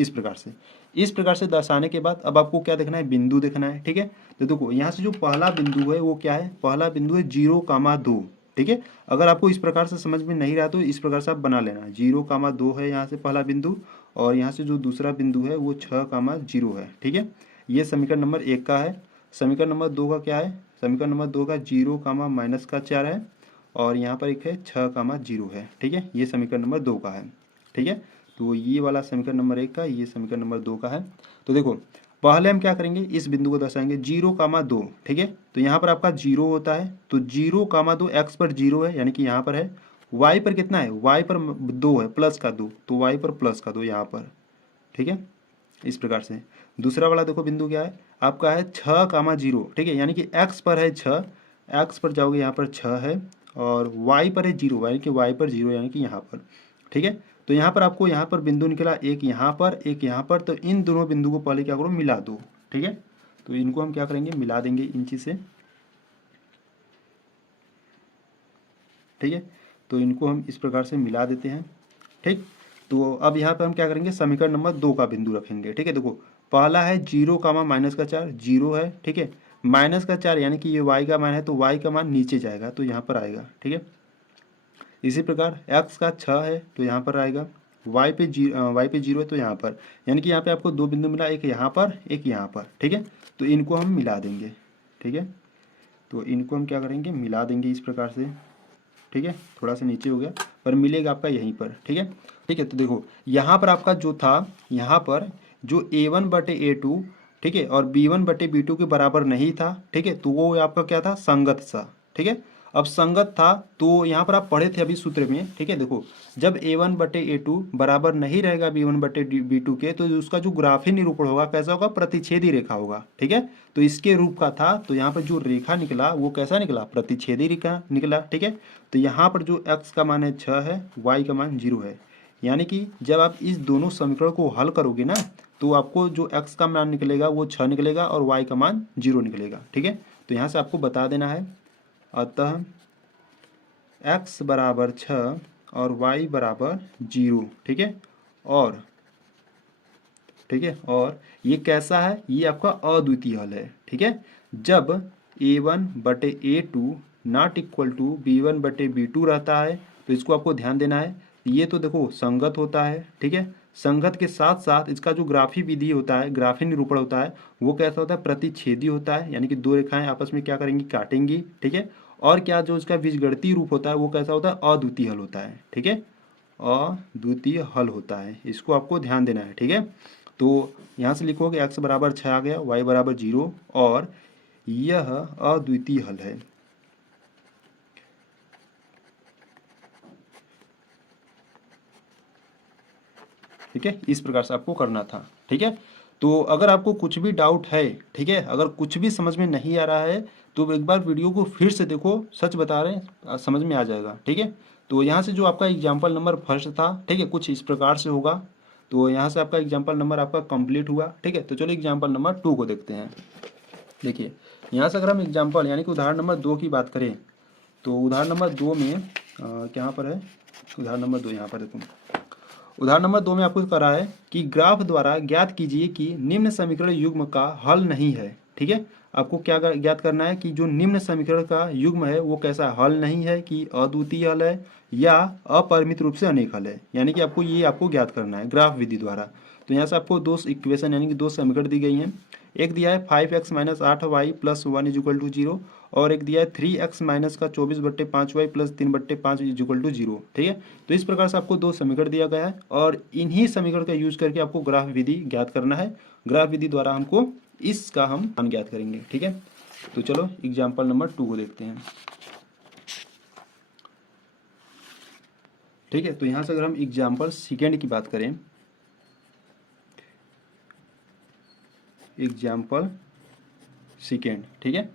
इस प्रकार से दर्शाने के बाद अब आपको क्या देखना है, बिंदु देखना है, ठीक है। तो देखो यहाँ से जो पहला बिंदु है वो क्या है, पहला बिंदु है 0,2, ठीक है। अगर आपको इस प्रकार से समझ में नहीं रहा तो इस प्रकार से आप बना लेना, 0,2 है यहाँ से पहला बिंदु, और यहाँ से जो दूसरा बिंदु है वो 6,0 है, ठीक है। ये समीकरण नंबर 1 का है। समीकरण नंबर 2 का क्या है, समीकरण नंबर 2 का 0, माइनस का 4 है, और यहाँ पर एक है 6,0 है, ठीक है। ये समीकरण नंबर 2 का है, ठीक है। तो ये वाला समीकरण नंबर 1 का, ये समीकरण नंबर 2 का है। तो देखो पहले हम क्या करेंगे, इस बिंदु को दर्शाएंगे 0,2, ठीक है। तो यहाँ पर आपका 0 होता है, तो 0,2 x पर 0 है, यानी कि यहाँ पर है। y पर कितना है, y पर 2 है, प्लस का 2, तो y पर प्लस का 2 यहाँ पर, ठीक है। इस प्रकार से दूसरा वाला देखो बिंदु क्या है, आपका है 6,0, ठीक है, यानी कि x पर है 6, x पर जाओगे यहाँ पर 6 है, और y पर है 0, यानी कि y पर 0, यानी कि यहाँ पर, ठीक है। तो यहाँ पर आपको यहाँ पर बिंदु निकला, एक यहाँ पर, एक यहाँ पर, तो इन दोनों बिंदु को पहले क्या करो, मिला दो, ठीक है। तो इनको हम क्या करेंगे, मिला देंगे इंची से, ठीक है। तो इनको हम इस प्रकार से मिला देते हैं, ठीक। तो अब यहाँ पर हम क्या करेंगे, समीकरण नंबर 2 का बिंदु रखेंगे, ठीक है। देखो पहला है 0, माइनस का 4, 0 है, ठीक है, माइनस का 4, यानी कि ये y का मान है, तो y का मान नीचे जाएगा तो यहाँ पर आएगा, ठीक है। इसी प्रकार x का 6 है तो यहाँ पर आएगा, y पे 0 है तो यहाँ पर, यानी कि यहाँ पे आपको 2 बिंदु मिला, एक यहाँ पर, एक यहाँ पर, ठीक है। तो इनको हम मिला देंगे, ठीक है। तो इनको हम क्या करेंगे, मिला देंगे इस प्रकार से, ठीक है। थोड़ा सा नीचे हो गया पर मिलेगा आपका यहीं पर, ठीक है, ठीक है। तो देखो यहाँ पर आपका जो था, यहाँ पर जो a1/a2, ठीक है, और b1/b2 के बराबर नहीं था, ठीक है, तो वो आपका क्या था, संगत सा, ठीक है। अब संगत था तो यहाँ पर आप पढ़े थे अभी सूत्र में, ठीक है। देखो जब a1/a2 बराबर नहीं रहेगा b1/b2 के, तो उसका जो ग्राफी निरूपण होगा कैसा होगा, प्रतिच्छेदी रेखा होगा, ठीक है। तो इसके रूप का था, तो यहाँ पर जो रेखा निकला वो कैसा निकला, प्रतिच्छेदी रेखा निकला, ठीक है। तो यहाँ पर जो x का मान है 6 है, y का मान 0 है, यानी कि जब आप इस दोनों समीकरण को हल करोगे ना, तो आपको जो x का मान निकलेगा वो 6 निकलेगा और y का मान 0 निकलेगा। ठीक है, तो यहाँ से आपको बता देना है, अतः x बराबर 6 और y बराबर 0। ठीक है, और ठीक है, और ये कैसा है, ये आपका अद्वितीय हल है। ठीक है, जब a1/a2 not equal to b1/b2 रहता है, तो इसको आपको ध्यान देना है। ये तो देखो संगत होता है। ठीक है, संगत के साथ साथ इसका जो ग्राफी विधि होता है, ग्राफी निरूपण होता है, वो कैसा होता है, प्रतिच्छेदी होता है, यानी कि दो रेखाएं आपस में क्या करेंगी, काटेंगी। ठीक है, और क्या जो इसका बीजगणितीय रूप होता है वो कैसा होता है, अद्वितीय हल होता है। ठीक है, अद्वितीय हल होता है, इसको आपको ध्यान देना है। ठीक है, तो यहाँ से लिखोगे x बराबर 6 आ गया, y बराबर 0, और यह अद्वितीय हल है। ठीक है, इस प्रकार से आपको करना था। ठीक है, तो अगर आपको कुछ भी डाउट है, ठीक है, अगर कुछ भी समझ में नहीं आ रहा है तो एक बार वीडियो को फिर से देखो, सच बता रहे हैं समझ में आ जाएगा। ठीक है, तो यहाँ से जो आपका एग्जाम्पल नंबर फर्स्ट था, ठीक है, कुछ इस प्रकार से होगा। तो यहाँ से आपका एग्जाम्पल नंबर आपका कंप्लीट हुआ। ठीक है, तो चलो एग्जाम्पल नंबर 2 को देखते हैं। देखिए, यहाँ से अगर हम एग्जाम्पल यानी कि उदाहरण नंबर 2 की बात करें, तो उदाहरण नंबर 2 में कहाँ पर है, उदाहरण नंबर 2 यहाँ पर देखो। उदाहरण नंबर 2 में आपको करा है कि ग्राफ द्वारा ज्ञात कीजिए कि निम्न समीकरण युग्म का हल नहीं है। ठीक है, आपको क्या ज्ञात करना है कि जो निम्न समीकरण का युग्म है वो कैसा हल नहीं है, कि अद्वितीय हल है या अपरिमित रूप से अनेक हल है, यानी कि आपको ज्ञात करना है ग्राफ विधि द्वारा। तो यहाँ से आपको दो इक्वेशन यानी कि दो समीकरण दी गई हैं। एक दिया है 5x minus 8y plus 1 is equal to 0, और एक दिया है 3x माइनस का 24/5y plus 3/5 is equal to 0। ठीक है, तो इस प्रकार से आपको दो समीकरण दिया गया है और इन्हीं समीकरण का यूज करके आपको ग्राफ विधि ज्ञात करना है। ग्राफ विधि द्वारा हमको इसका हम मान ज्ञात करेंगे। ठीक है, तो चलो एग्जाम्पल नंबर 2 को देखते हैं। ठीक है, तो यहाँ से अगर हम एग्जाम्पल सेकेंड की बात करें, एग्जाम्पल सेकेंड, ठीक है,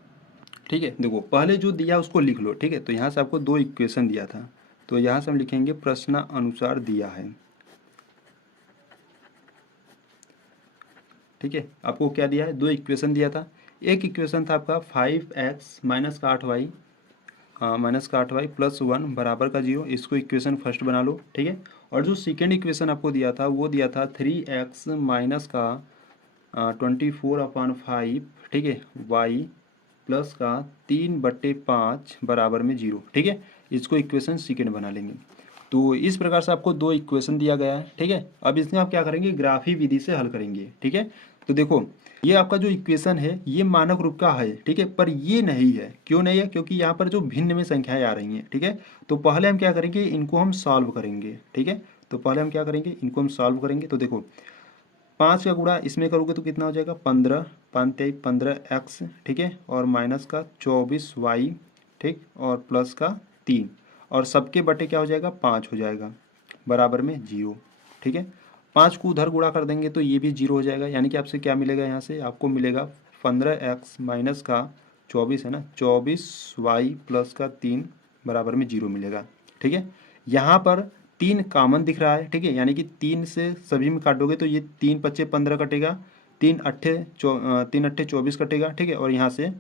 ठीक है, देखो पहले जो दिया उसको लिख लो। ठीक है, तो यहाँ से आपको दो इक्वेशन दिया था, तो यहाँ से हम लिखेंगे प्रश्नानुसार दिया है। ठीक है, आपको क्या दिया है, दो इक्वेशन दिया था। एक इक्वेशन था आपका 5x माइनस का 8y प्लस 1 बराबर का 0, इसको इक्वेशन फर्स्ट बना लो। ठीक है, और जो सेकेंड इक्वेशन आपको दिया था वो दिया था 3x माइनस का 24/5, ठीक है, y प्लस का 3/5 बराबर में 0। ठीक है, इसको इक्वेशन सेकेंड बना लेंगे। तो इस प्रकार से आपको दो इक्वेशन दिया गया है। ठीक है, अब इसमें आप क्या करेंगे, ग्राफी विधि से हल करेंगे। ठीक है, तो देखो ये आपका जो इक्वेशन है ये मानक रूप का है। ठीक है, पर ये नहीं है, क्यों नहीं है, क्योंकि यहाँ पर जो भिन्न में संख्याएं आ रही हैं। ठीक है, तो पहले हम क्या करेंगे, इनको हम सॉल्व करेंगे। ठीक है, तो पहले हम क्या करेंगे, इनको हम सॉल्व करेंगे। तो देखो 5 का गुणा इसमें करोगे तो कितना हो जाएगा, 15, 15x, ठीक है, और माइनस का 24y, ठीक, और प्लस का 3, और सबके बटे क्या हो जाएगा, 5 हो जाएगा, बराबर में 0। ठीक है, 5 को उधर गुणा कर देंगे तो ये भी 0 हो जाएगा, यानी कि आपसे क्या मिलेगा, यहाँ से आपको मिलेगा 15x माइनस का 24 है ना, 24y प्लस का 3 बराबर में 0 मिलेगा। ठीक है, यहाँ पर 3 कॉमन दिख रहा है। ठीक है, यानी कि 3 से सभी में काटोगे तो ये 3 पच्चे 15 कटेगा, 3 अट्ठे 24 कटेगा। ठीक है, और यहाँ से,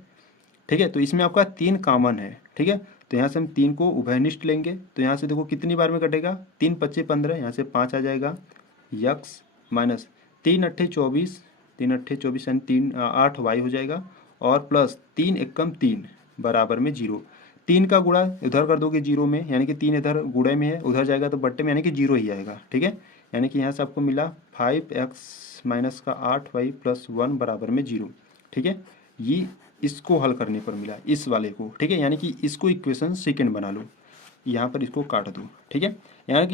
ठीक है, तो इसमें आपका 3 कॉमन है। ठीक है, तो यहाँ से हम 3 को उभयनिष्ठ लेंगे, तो यहाँ से देखो कितनी बार में कटेगा, 3 पच्चे 15, यहाँ से 5 आ जाएगा, यक्स माइनस 3 अट्ठे 24, 3 अट्ठे 24 यानी 8 वाई हो जाएगा, और प्लस 3 एकम 3 बराबर में 0। 3 का गुणा उधर कर दोगे 0 में, यानी कि 3 इधर गुणे में है, उधर जाएगा तो बट्टे में, यानी कि 0 ही आएगा। ठीक है, यानी कि यहाँ से आपको मिला 5x माइनस का 8y प्लस 1 बराबर में 0। ठीक है, ये इसको हल करने पर मिला, इस वाले को। ठीक है, यानी कि इसको इक्वेशन सेकेंड बना लो, यहाँ पर इसको काट दो। ठीक है, यानी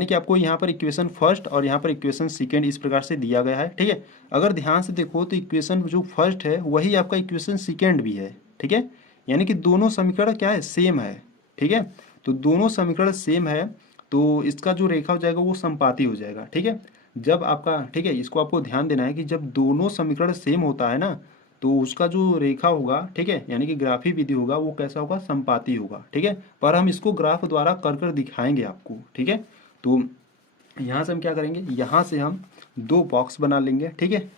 कि आपको यहाँ पर इक्वेशन फर्स्ट और यहाँ पर इक्वेशन सेकेंड इस प्रकार से दिया गया है। ठीक है, अगर ध्यान से देखो तो इक्वेशन जो फर्स्ट है वही आपका इक्वेशन सेकेंड भी है। ठीक है, यानी कि दोनों समीकरण क्या है, सेम है। ठीक है, तो दोनों समीकरण सेम है, तो इसका जो रेखा हो जाएगा वो संपाती हो जाएगा। ठीक है, जब आपका, ठीक है, इसको आपको ध्यान देना है कि जब दोनों समीकरण सेम होता है ना, तो उसका जो रेखा होगा, ठीक है, यानी कि ग्राफी विधि होगा, वो कैसा होगा, संपाती होगा। ठीक है, पर हम इसको ग्राफ द्वारा कर कर दिखाएंगे आपको। ठीक है, तो यहाँ से हम क्या करेंगे, यहाँ से हम दो बॉक्स बना लेंगे, ठीक है।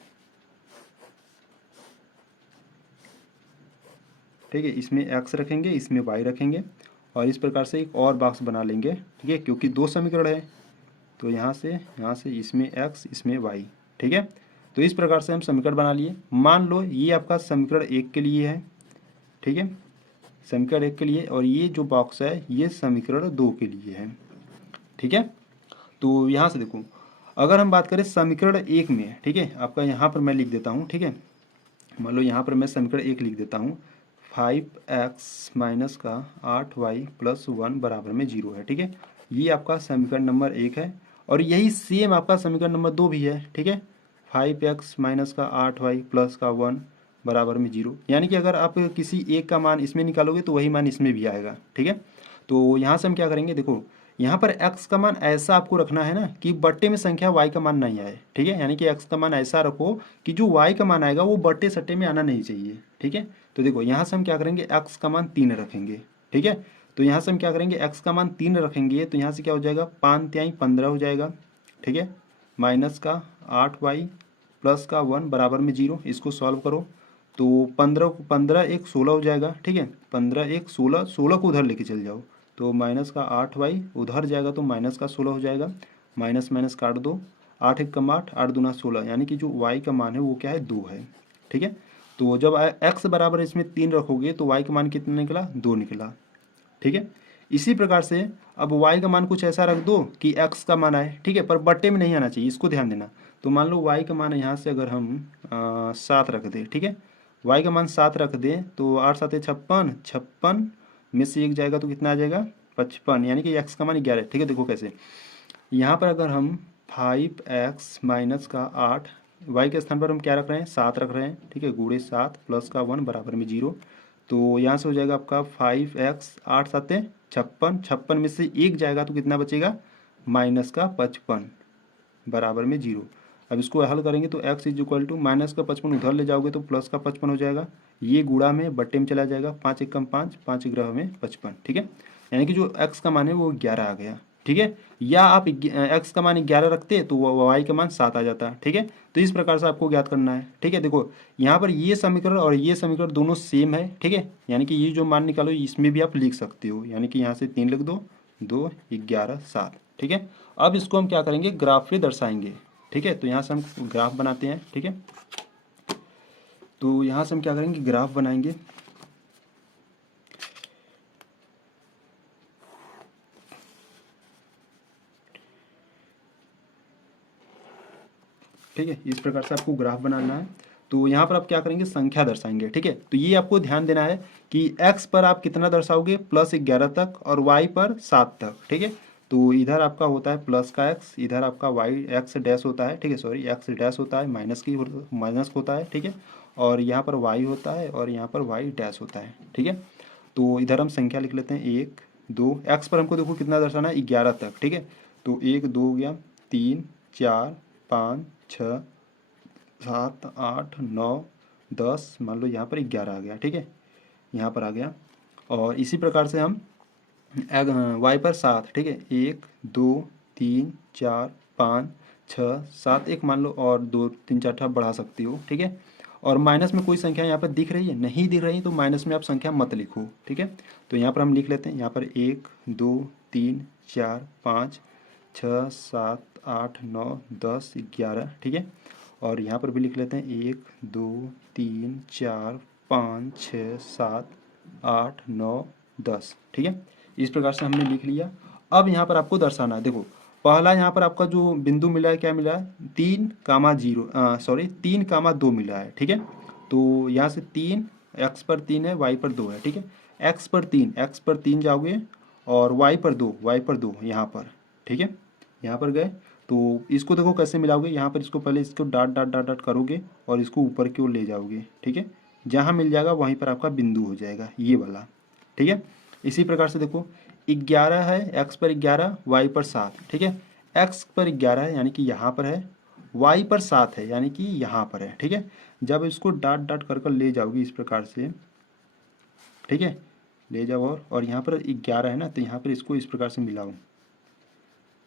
ठीक है, इसमें x रखेंगे, इसमें y रखेंगे, और इस प्रकार से एक और बॉक्स बना लेंगे, ठीक है, क्योंकि दो समीकरण है। तो यहाँ से इसमें x, इसमें y, ठीक है। तो इस प्रकार से हम समीकरण बना लिए। मान लो ये आपका समीकरण 1 के लिए है, ठीक है, समीकरण 1 के लिए, और ये जो बॉक्स है ये समीकरण 2 के लिए है, ठीक है। तो यहाँ से देखो, अगर हम बात करें समीकरण 1 में, ठीक है, आपका यहाँ पर मैं लिख देता हूँ, ठीक है, मान लो यहाँ पर मैं समीकरण 1 लिख देता हूँ, 5x माइनस का 8y प्लस 1 बराबर में 0 है, ठीक है। ये आपका समीकरण नंबर 1 है, और यही सेम आपका समीकरण नंबर 2 भी है, ठीक है। 5x माइनस का 8y प्लस का 1 बराबर में 0, यानी कि अगर आप किसी एक का मान इसमें निकालोगे तो वही मान इसमें भी आएगा, ठीक है। तो यहाँ से हम क्या करेंगे, देखो यहाँ पर x का मान ऐसा आपको रखना है ना कि बट्टे में संख्या y का मान नहीं आए, ठीक है, यानी कि x का मान ऐसा रखो कि जो y का मान आएगा वो बट्टे सट्टे में आना नहीं चाहिए, ठीक है। तो देखो यहाँ से हम क्या करेंगे, x का मान 3 रखेंगे, ठीक है। तो यहाँ से हम क्या करेंगे, x का मान 3 रखेंगे, तो यहाँ से क्या हो जाएगा, 5 तिहाई 15 हो जाएगा, ठीक है, माइनस का 8y प्लस का 1 बराबर में 0। इसको सॉल्व करो तो 15 एक 16 हो जाएगा, ठीक है, 15 एक 16, 16 को उधर लेके चल जाओ तो माइनस का 8y उधर जाएगा तो माइनस का 16 हो जाएगा, माइनस माइनस काट दो, 8 एक कम 8, 8 दूना 16, यानी कि जो y का मान है वो क्या है, 2 है, ठीक है। तो जब x बराबर इसमें 3 रखोगे तो y का मान कितना निकला, 2 निकला, ठीक है। इसी प्रकार से अब y का मान कुछ ऐसा रख दो कि x का मान आए, ठीक है, पर बट्टे में नहीं आना चाहिए, इसको ध्यान देना। तो मान लो y का मान यहाँ से अगर हम 7 रख दें, ठीक है, y का मान 7 रख दें तो 8 7 56, 56 में से एक जाएगा तो कितना आ जाएगा, 55, यानी कि x का मान 11, ठीक है। देखो कैसे, यहाँ पर अगर हम 5x माइनस का 8, y के स्थान पर हम क्या रख रहे हैं, 7 रख रहे हैं, ठीक है, गुणे 7 प्लस का 1 बराबर में 0। तो यहाँ से हो जाएगा आपका 5x, 8 7 56, 56 में से एक जाएगा तो कितना बचेगा, माइनस का 55 बराबर में 0। अब इसको हल करेंगे तो x is equal to minus का 55 उधर ले जाओगे तो प्लस का 55 हो जाएगा, ये गुणा में बट्टे में चला जाएगा, 5 एक कम 5, 5 ग्रह में 55, ठीक है, यानी कि जो x का मान है वो 11 आ गया, ठीक है। या आप x का मान 11 रखते तो y का मान 7 आ जाता, ठीक है। तो इस प्रकार से आपको ज्ञात करना है, ठीक है। देखो यहाँ पर ये समीकरण और ये समीकरण दोनों सेम है, ठीक है, यानी कि ये जो मान निकालो इसमें भी आप लिख सकते हो, यानी कि यहाँ से 3 लिख दो, 2 11 7, ठीक है। अब इसको हम क्या करेंगे, ग्राफ पे दर्शाएंगे, ठीक है। तो यहाँ से हम ग्राफ बनाते हैं, ठीक है। तो यहाँ से हम क्या करेंगे, ग्राफ बनाएंगे, ठीक है। इस प्रकार से आपको ग्राफ बनाना है। तो यहाँ पर आप क्या करेंगे, संख्या दर्शाएंगे, ठीक है। तो ये आपको ध्यान देना है कि x पर आप कितना दर्शाओगे, +11 तक, और y पर 7 तक, ठीक है। तो इधर आपका होता है प्लस का x, इधर आपका y x डैश होता है, ठीक है, सॉरी x डैश होता है, माइनस होता है, ठीक है, और यहाँ पर y होता है और यहाँ पर y डैश होता है, ठीक है। तो इधर हम संख्या लिख लेते हैं 1 2, x पर हमको देखो कितना दर्शाना है, 11 तक, ठीक है। तो 1 2 हो गया, 3 4 5 6 7 8 9 10, मान लो यहाँ पर 11 आ गया, ठीक है, यहाँ पर आ गया। और इसी प्रकार से हम वाई पर 7, ठीक है, 1 2 3 4 5 6 7, एक मान लो, और 2 3 4 आप बढ़ा सकती हो, ठीक है। और माइनस में कोई संख्या यहाँ पर दिख रही है, नहीं दिख रही तो माइनस में आप संख्या मत लिखो, ठीक है। तो यहाँ पर हम लिख लेते हैं, यहाँ पर 1 2 3 4 5 6 7 8 9 10 11, ठीक है। और यहाँ पर भी लिख लेते हैं 1 2 3 4 5 6 7 8 9 10, ठीक है। इस प्रकार से हमने लिख लिया। अब यहाँ पर आपको दर्शाना है, देखो पहला यहाँ पर आपका जो बिंदु मिला है, क्या मिला है, 3,2 मिला है, ठीक है। तो यहाँ से 3, x पर 3 है, y पर 2 है, ठीक है। x पर 3 जाओगे और y पर 2 यहाँ पर, ठीक है, यहाँ पर गए तो इसको देखो कैसे मिलाओगे, यहाँ पर इसको पहले इसको डॉट डॉट डॉट डॉट करोगे और इसको ऊपर की ओर ले जाओगे, ठीक है। जहाँ मिल जाएगा वहीं पर आपका बिंदु हो जाएगा, ये वाला, ठीक है। इसी प्रकार से देखो 11 है, x पर 11, y पर 7, ठीक है। x पर 11 है यानी कि यहाँ पर है, y पर 7 है यानी कि यहाँ पर है, ठीक है। जब इसको डॉट डॉट कर कर ले जाओगी इस प्रकार से, ठीक है, ले जाओ, और यहाँ पर 11 है ना, तो यहाँ पर इसको इस प्रकार से मिलाओ,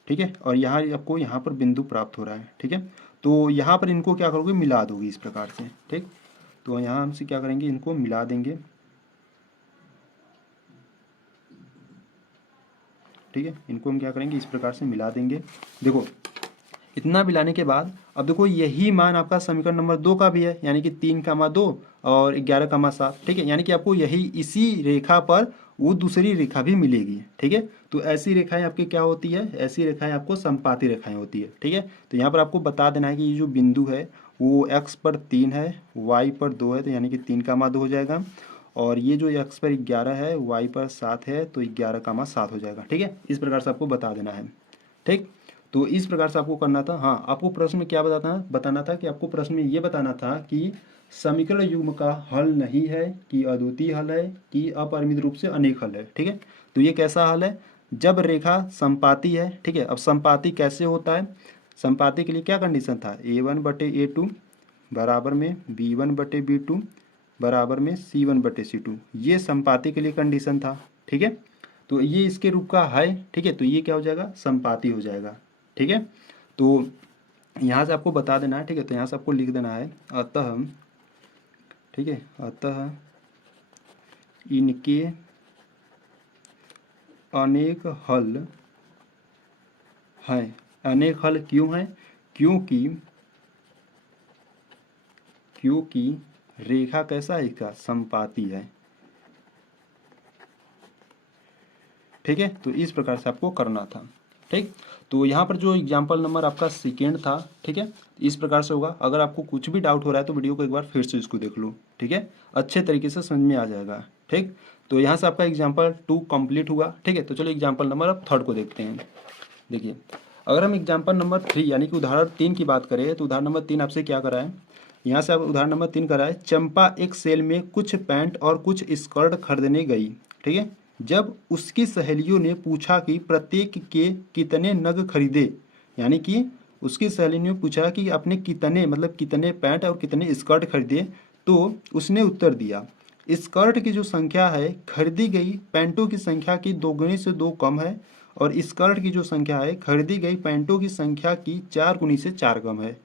ठीक है, और यहाँ आपको यहाँ पर बिंदु प्राप्त हो रहा है। ठीक है, तो यहाँ पर इनको क्या करोगे, मिला दोगे इस प्रकार से। ठीक, तो यहाँ हमसे क्या करेंगे, इनको मिला देंगे। ठीक है, इनको हम क्या करेंगे, इस प्रकार से मिला देंगे। देखो इतना मिलाने के बाद अब देखो यही मान आपका समीकरण नंबर 2 का भी है, यानी कि 3,2 और 11,7। ठीक है, यानी कि आपको यही इसी रेखा पर वो दूसरी रेखा भी मिलेगी। ठीक है, तो ऐसी रेखाएं आपकी क्या होती है, ऐसी रेखाएं आपको समपाती रेखाएं होती है। ठीक है, तो यहाँ पर आपको बता देना है कि ये जो बिंदु है वो x पर 3 है, y पर 2 है, तो यानी कि 3,2 हो जाएगा। और ये जो x पर 11 है, y पर 7 है, तो 11,7 हो जाएगा। ठीक है, इस प्रकार से आपको बता देना है। ठीक, तो इस प्रकार से आपको करना था। हाँ, आपको प्रश्न में क्या बताना था कि आपको प्रश्न में ये बताना था कि समीकरण युग्म का हल नहीं है, कि अद्वितीय हल है, कि अपरिमित रूप से अनेक हल है। ठीक है, तो ये कैसा हल है, जब रेखा समपाती है। ठीक है, अब समपाती कैसे होता है, समपाती के लिए क्या कंडीशन था, A1/A2 बराबर में B1/B2 बराबर में C1/C2, ये समपाती के लिए कंडीशन था। ठीक है, तो ये इसके रूप का है। ठीक है, तो ये क्या हो जाएगा, समपाती हो जाएगा। ठीक है, तो यहाँ से आपको बता देना है। ठीक है, तो यहाँ से आपको लिख देना है अतः, ठीक है, अतः इनके अनेक हल हैं। अनेक हल क्यों हैं, क्योंकि रेखा कैसा है, इसका समपाती है। ठीक है, तो इस प्रकार से आपको करना था। ठीक, तो यहाँ पर जो एग्जाम्पल नंबर आपका सेकेंड था। ठीक है, इस प्रकार से होगा। अगर आपको कुछ भी डाउट हो रहा है तो वीडियो को एक बार फिर से इसको देख लो। ठीक है, अच्छे तरीके से समझ में आ जाएगा। ठीक, तो यहाँ से आपका एग्जाम्पल 2 कंप्लीट हुआ। ठीक है, तो चलो एग्जाम्पल नंबर अब थर्ड को देखते हैं। देखिए, अगर हम एग्जाम्पल नंबर 3 यानी कि उदाहरण 3 की बात करें तो उदाहरण नंबर 3 आपसे क्या करा है, यहाँ से आप उदाहरण नंबर 3 करा है, चंपा एक सेल में कुछ पैंट और कुछ स्कर्ट खरीदने गई। ठीक है, जब उसकी सहेलियों ने पूछा कि प्रत्येक के कितने नग खरीदे, यानी कि उसकी सहेली ने पूछा कि आपने कितने, मतलब कितने पैंट और कितने स्कर्ट खरीदे, तो उसने उत्तर दिया स्कर्ट की जो संख्या है खरीदी गई पैंटों की संख्या की 2 गुनी से 2 कम है, और स्कर्ट की जो संख्या है खरीदी गई पैंटों की संख्या की 4 गुनी से 4 कम है।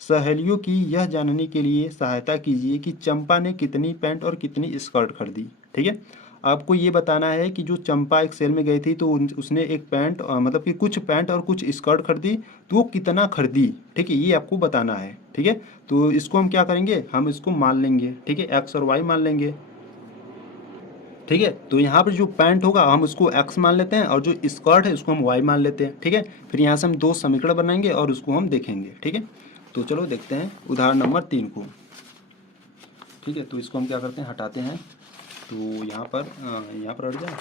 सहेलियों की यह जानने के लिए सहायता कीजिए कि चंपा ने कितनी पैंट और कितनी स्कर्ट खरीदी। ठीक है, आपको ये बताना है कि जो चंपा एक सेल में गई थी तो उसने एक पैंट मतलब कि कुछ पैंट और कुछ स्कर्ट खरीदी, तो वो कितना खरीदी। ठीक है, ये आपको बताना है। ठीक है, तो इसको हम क्या करेंगे, हम इसको मान लेंगे। ठीक है, एक्स और वाई मान लेंगे। ठीक है, तो यहाँ पर जो पैंट होगा हम उसको x मान लेते हैं, और जो स्कर्ट है उसको हम y मान लेते हैं। ठीक है, फिर यहाँ से हम 2 समीकरण बनाएंगे और उसको हम देखेंगे। ठीक है, तो चलो देखते हैं उदाहरण नंबर 3 को। ठीक है, तो इसको हम क्या करते हैं, हटाते हैं। तो यहाँ पर हट जाए।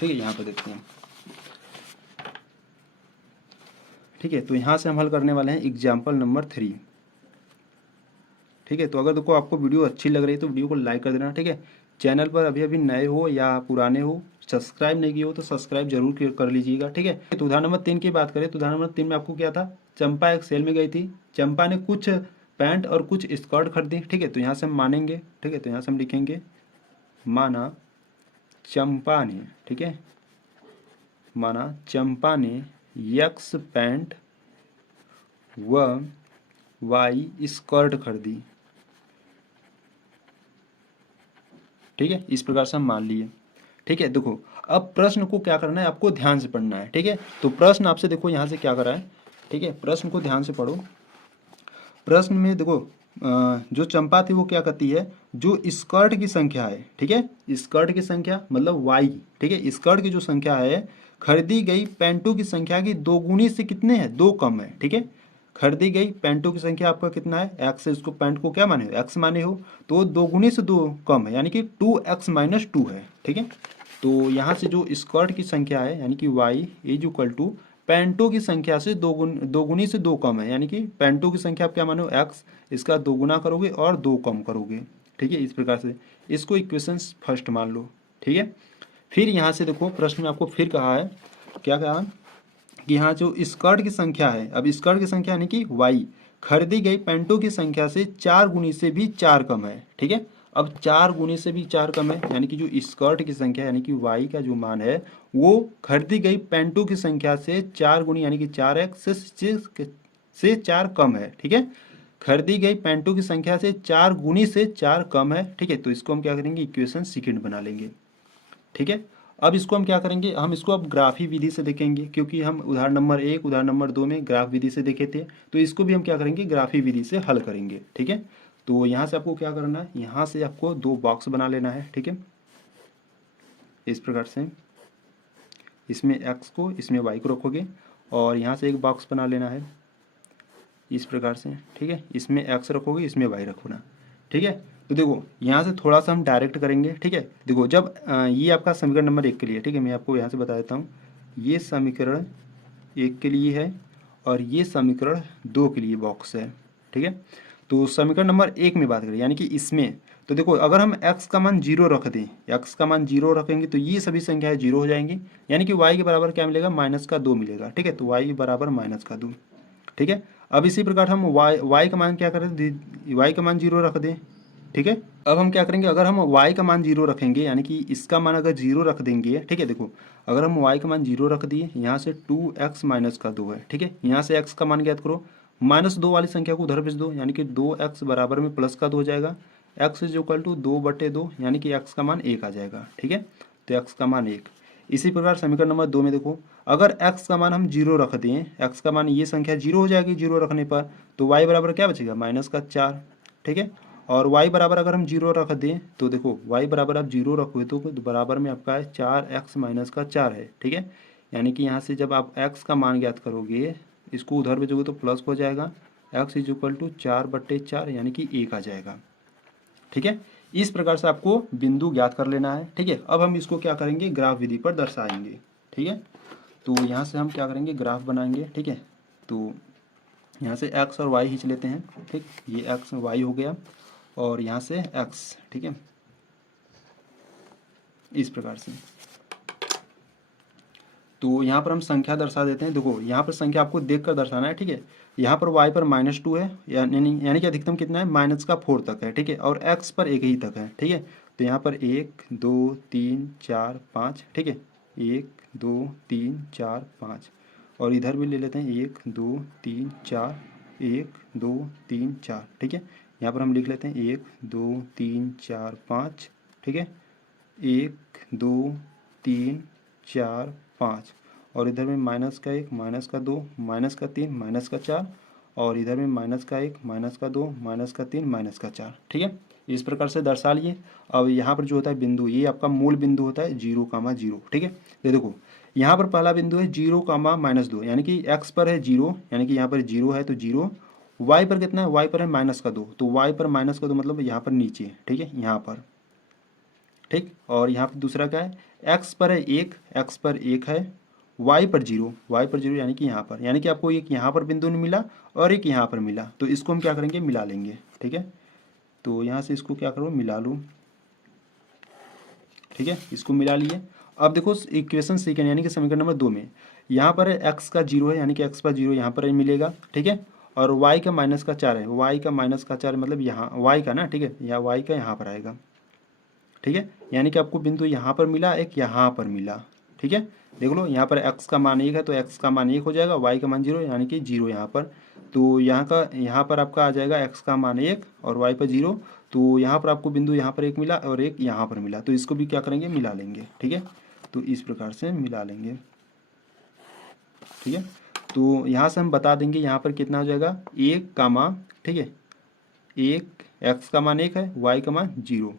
ठीक है, यहाँ पर देखते हैं। ठीक है, तो यहाँ से हम हल करने वाले हैं एग्जाम्पल नंबर 3। ठीक है, तो अगर देखो आपको वीडियो अच्छी लग रही है तो वीडियो को लाइक कर देना। ठीक है, चैनल पर अभी अभी नए हो या पुराने हो, सब्सक्राइब नहीं किए हो तो सब्सक्राइब जरूर कर लीजिएगा। ठीक है, तो उदाहरण नंबर 3 की बात करें तो उदाहरण नंबर 3 में आपको क्या था, चंपा एक सेल में गई थी, चंपा ने कुछ पैंट और कुछ स्कर्ट खरीदी। ठीक है, तो यहाँ से हम मानेंगे। ठीक है, तो यहाँ से हम लिखेंगे माना चंपा ने, ठीक है, माना चंपा ने यक्स पैंट व वाई स्कर्ट खरीदी। ठीक है, इस प्रकार से हम मान लिए। ठीक है, देखो अब प्रश्न को क्या करना है, आपको ध्यान से पढ़ना है। ठीक है, तो प्रश्न आपसे देखो यहाँ से क्या करा है। ठीक है, प्रश्न को ध्यान से पढ़ो। प्रश्न में देखो जो चंपा थी वो क्या करती है, जो स्कर्ट की संख्या है, ठीक है, स्कर्ट की संख्या मतलब वाई, ठीक है, स्कर्ट की जो संख्या है खरीदी गई पैंटों की संख्या की 2 गुनी से कितने हैं, 2 कम है। ठीक है, खरीदी गई पैंटों की संख्या आपका कितना है, एक्स है, उसको पैंट को क्या माने हो, एक्स माने हो, तो 2 गुनी से 2 कम है, यानी कि 2x-2 है। ठीक है, तो यहाँ से जो स्कर्ट की संख्या है यानी कि y इज इक्वल टू पैंटों की संख्या से 2 गुनी से 2 कम है, यानी कि पैंटों की संख्या आप क्या मानो x, इसका 2 गुना करोगे और 2 कम करोगे। ठीक है, इस प्रकार से इसको इक्वेशन फर्स्ट मान लो। ठीक है, फिर यहाँ से देखो प्रश्न में आपको फिर कहा है, क्या कहा कि यहाँ जो स्कर्ट की संख्या है, अब स्कर्ट की संख्या यानी कि y खरीदी गई पैंटों की संख्या से 4 गुनी से भी 4 कम है। ठीक है, अब 4 गुने से भी 4 कम है, यानी कि जो स्कर्ट की संख्या यानी कि y का जो मान है वो खरीदी गई पैंटों की संख्या से 4 गुनी यानी कि 4x से 4 कम है। ठीक है, खरीदी गई पैंटों की संख्या से 4 गुनी से 4 कम है। ठीक है, तो इसको हम क्या करेंगे, इक्वेशन सेकंड बना लेंगे। ठीक है, अब इसको हम क्या करेंगे, हम इसको अब ग्राफी विधि से देखेंगे, क्योंकि हम उदाहरण नंबर 1 उदाहरण नंबर 2 में ग्राफ विधि से देखे थे, तो इसको भी हम क्या करेंगे, ग्राफी विधि से हल करेंगे। ठीक है, तो यहाँ से आपको क्या करना है, यहाँ से आपको 2 बॉक्स बना लेना है। ठीक है, इस प्रकार से इसमें x को इसमें y को रखोगे और यहाँ से एक बॉक्स बना लेना है इस प्रकार से। ठीक है, इसमें x रखोगे इसमें y रखोना। ठीक है, तो देखो यहाँ से थोड़ा सा हम डायरेक्ट करेंगे। ठीक है, देखो जब ये आपका समीकरण नंबर 1 के लिए, ठीक है, मैं आपको यहाँ से बता देता हूँ, ये समीकरण 1 के लिए है और ये समीकरण 2 के लिए बॉक्स है। ठीक है, तो समीकरण नंबर 1 में बात करें यानी कि इसमें, तो देखो अगर हम x का मान 0 रख दें, x का मान 0 रखेंगे तो ये सभी संख्याएं 0 हो जाएंगी, यानी कि y के बराबर क्या मिलेगा, -2 मिलेगा। ठीक है, तो y बराबर -2। ठीक है, अब इसी प्रकार हम y का मान क्या करें, y का मान 0 रख दें। ठीक है, अब हम क्या करेंगे, अगर हम y का मान 0 रखेंगे यानी कि इसका मान अगर 0 रख देंगे, ठीक है, देखो अगर हम y का मान 0 रख दिए, यहाँ से 2x - 2 है। ठीक है, यहाँ से x का मान ज्ञात करो, -2 वाली संख्या को उधर भेज दो, यानी कि 2x बराबर में +2 हो जाएगा, x इज इक्वल टू 2/2 यानी कि x का मान 1 आ जाएगा। ठीक है, तो x का मान 1। इसी प्रकार समीकरण नंबर 2 में देखो, अगर x का मान हम 0 रख दें, x का मान ये संख्या 0 हो जाएगी 0 रखने पर, तो y बराबर क्या बचेगा, -4। ठीक है, और y बराबर अगर हम 0 रख दें तो देखो y बराबर आप 0 रखोगे तो बराबर में आपका है 4x - 4 है। ठीक है, यानी कि यहाँ से जब आप x का मान ज्ञात करोगे, इसको उधर भेजोगे तो प्लस हो जाएगा, x इज इक्वल टू 4/4 यानी कि 1 आ जाएगा। ठीक है, इस प्रकार से आपको बिंदु ज्ञात कर लेना है। ठीक है, अब हम इसको क्या करेंगे, ग्राफ विधि पर दर्शाएंगे। ठीक है, तो यहाँ से हम क्या करेंगे, ग्राफ बनाएंगे। ठीक है, तो यहाँ से x और y खींच लेते हैं। ठीक, ये x y हो गया और यहाँ से x। ठीक है, इस प्रकार से, तो यहाँ पर हम संख्या दर्शा देते हैं। देखो यहाँ पर संख्या आपको देख कर दर्शाना है। ठीक है, यहाँ पर y पर -2 है, यानी कि अधिकतम कितना है, -4 तक है। ठीक है, और x पर 1 ही तक है। ठीक है, तो यहाँ पर 1 2 3 4 5। ठीक है, 1 2 3 4 5, और इधर भी ले लेते हैं 1 2 3 4, 1 2 3 4। ठीक है, यहाँ पर हम लिख लेते हैं 1 2 3 4 5। ठीक है, 1 2 3 4 5, और इधर में -1 -2 -3 -4, और इधर में -1 -2 -3 -4। ठीक है, इस प्रकार से दर्शा लिए। अब यहाँ पर जो होता है बिंदु, ये आपका मूल बिंदु होता है 0,0। ठीक है, ये देखो यहाँ पर पहला बिंदु है 0,-2, यानी कि x पर है 0, यानी कि यहाँ पर 0 है तो 0। y पर कितना है, y पर है -2, तो y पर -2 मतलब यहाँ पर नीचे। ठीक है, यहाँ पर। ठीक, और यहाँ पर दूसरा क्या है, x पर है 1, x पर 1 है, y पर 0, y पर 0 यानी कि यहाँ पर, यानी कि आपको एक यहाँ पर बिंदु नहीं मिला और एक यहाँ पर मिला, तो इसको हम क्या करेंगे, मिला लेंगे। ठीक है, तो यहाँ से इसको क्या करो, मिला लूँ। ठीक है, इसको मिला लिए। अब देखो इक्वेशन सेकंड यानी कि समीकरण नंबर 2 में, यहाँ पर x का 0 है, यानी कि x पर 0 यहाँ पर मिलेगा। ठीक है, और y का -4 है, y का -4 मतलब यहाँ y का ना। ठीक है, यहाँ y का यहाँ पर आएगा। ठीक है, यानी कि आपको बिंदु यहाँ पर मिला, एक यहाँ पर मिला। ठीक है, देख लो यहाँ पर x का मान 1 है तो x का मान 1 हो जाएगा, y का मान 0 यानी कि 0 यहाँ पर, तो यहाँ पर आपका आ जाएगा x का मान 1 और y पर 0, तो यहाँ पर आपको बिंदु यहाँ पर एक मिला और एक यहाँ पर मिला, तो इसको भी क्या करेंगे, मिला लेंगे। ठीक है, तो इस प्रकार से मिला लेंगे। ठीक है, तो यहाँ से हम बता देंगे यहाँ पर कितना हो जाएगा, 1 कामा, ठीक है, 1, x का मान 1 है, y का मान 0।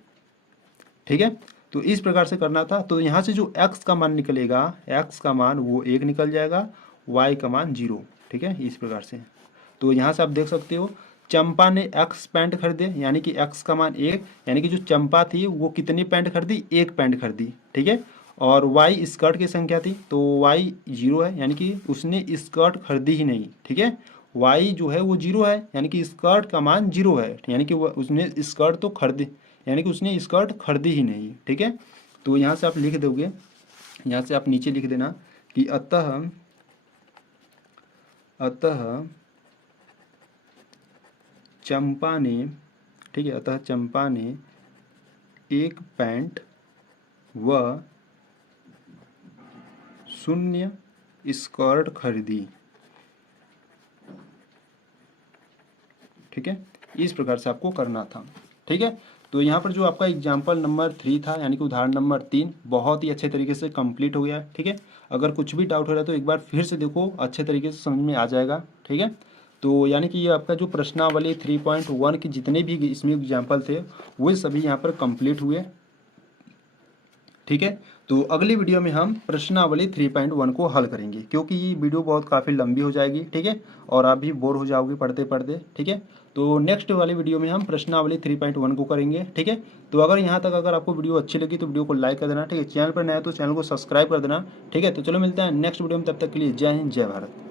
ठीक है, तो इस प्रकार से करना था। तो यहाँ से जो x का मान निकलेगा, x का मान वो 1 निकल जाएगा, y का मान 0। ठीक है, इस प्रकार से। तो यहाँ से आप देख सकते हो, चंपा ने x पैंट खरीदे, यानी कि x का मान 1, यानी कि जो चंपा थी वो कितनी पैंट खरीदी, 1 पैंट खरीदी। ठीक है, और y स्कर्ट की संख्या थी तो y 0 है, यानी कि उसने स्कर्ट खरीदी ही नहीं। ठीक है, y जो है वो 0 है, यानी कि स्कर्ट का मान 0 है, यानी कि उसने स्कर्ट तो खरीदी, यानी कि उसने स्कर्ट खरीदी ही नहीं। ठीक है, तो यहाँ से आप लिख दोगे, यहाँ से आप नीचे लिख देना कि अतः चंपा ने, ठीक है, अतः चंपा ने एक पैंट व 0 स्कर्ट खरीदी। ठीक है, इस प्रकार से आपको करना था। ठीक है, तो यहाँ पर जो आपका एग्जाम्पल नंबर 3 था, यानी कि उदाहरण नंबर 3 बहुत ही अच्छे तरीके से कंप्लीट हो गया है। ठीक है, अगर कुछ भी डाउट हो रहा है तो एक बार फिर से देखो, अच्छे तरीके से समझ में आ जाएगा। ठीक है, तो यानी कि ये आपका जो प्रश्नावली 3.1 के जितने भी इसमें एग्जाम्पल थे वो सभी यहाँ पर कंप्लीट हुए। ठीक है, तो अगली वीडियो में हम प्रश्नावली 3.1 को हल करेंगे, क्योंकि ये वीडियो बहुत काफ़ी लंबी हो जाएगी। ठीक है, और आप भी बोर हो जाओगे पढ़ते पढ़ते। ठीक है, तो नेक्स्ट वाली वीडियो में हम प्रश्नावली 3.1 को करेंगे। ठीक है, तो अगर यहाँ तक अगर आपको वीडियो अच्छी लगी तो वीडियो को लाइक कर देना। ठीक है, चैनल पर नया है तो चैनल को सब्सक्राइब कर देना। ठीक है, तो चलो मिलते हैं नेक्स्ट वीडियो में, तब तक के लिए जय हिंद जय भारत।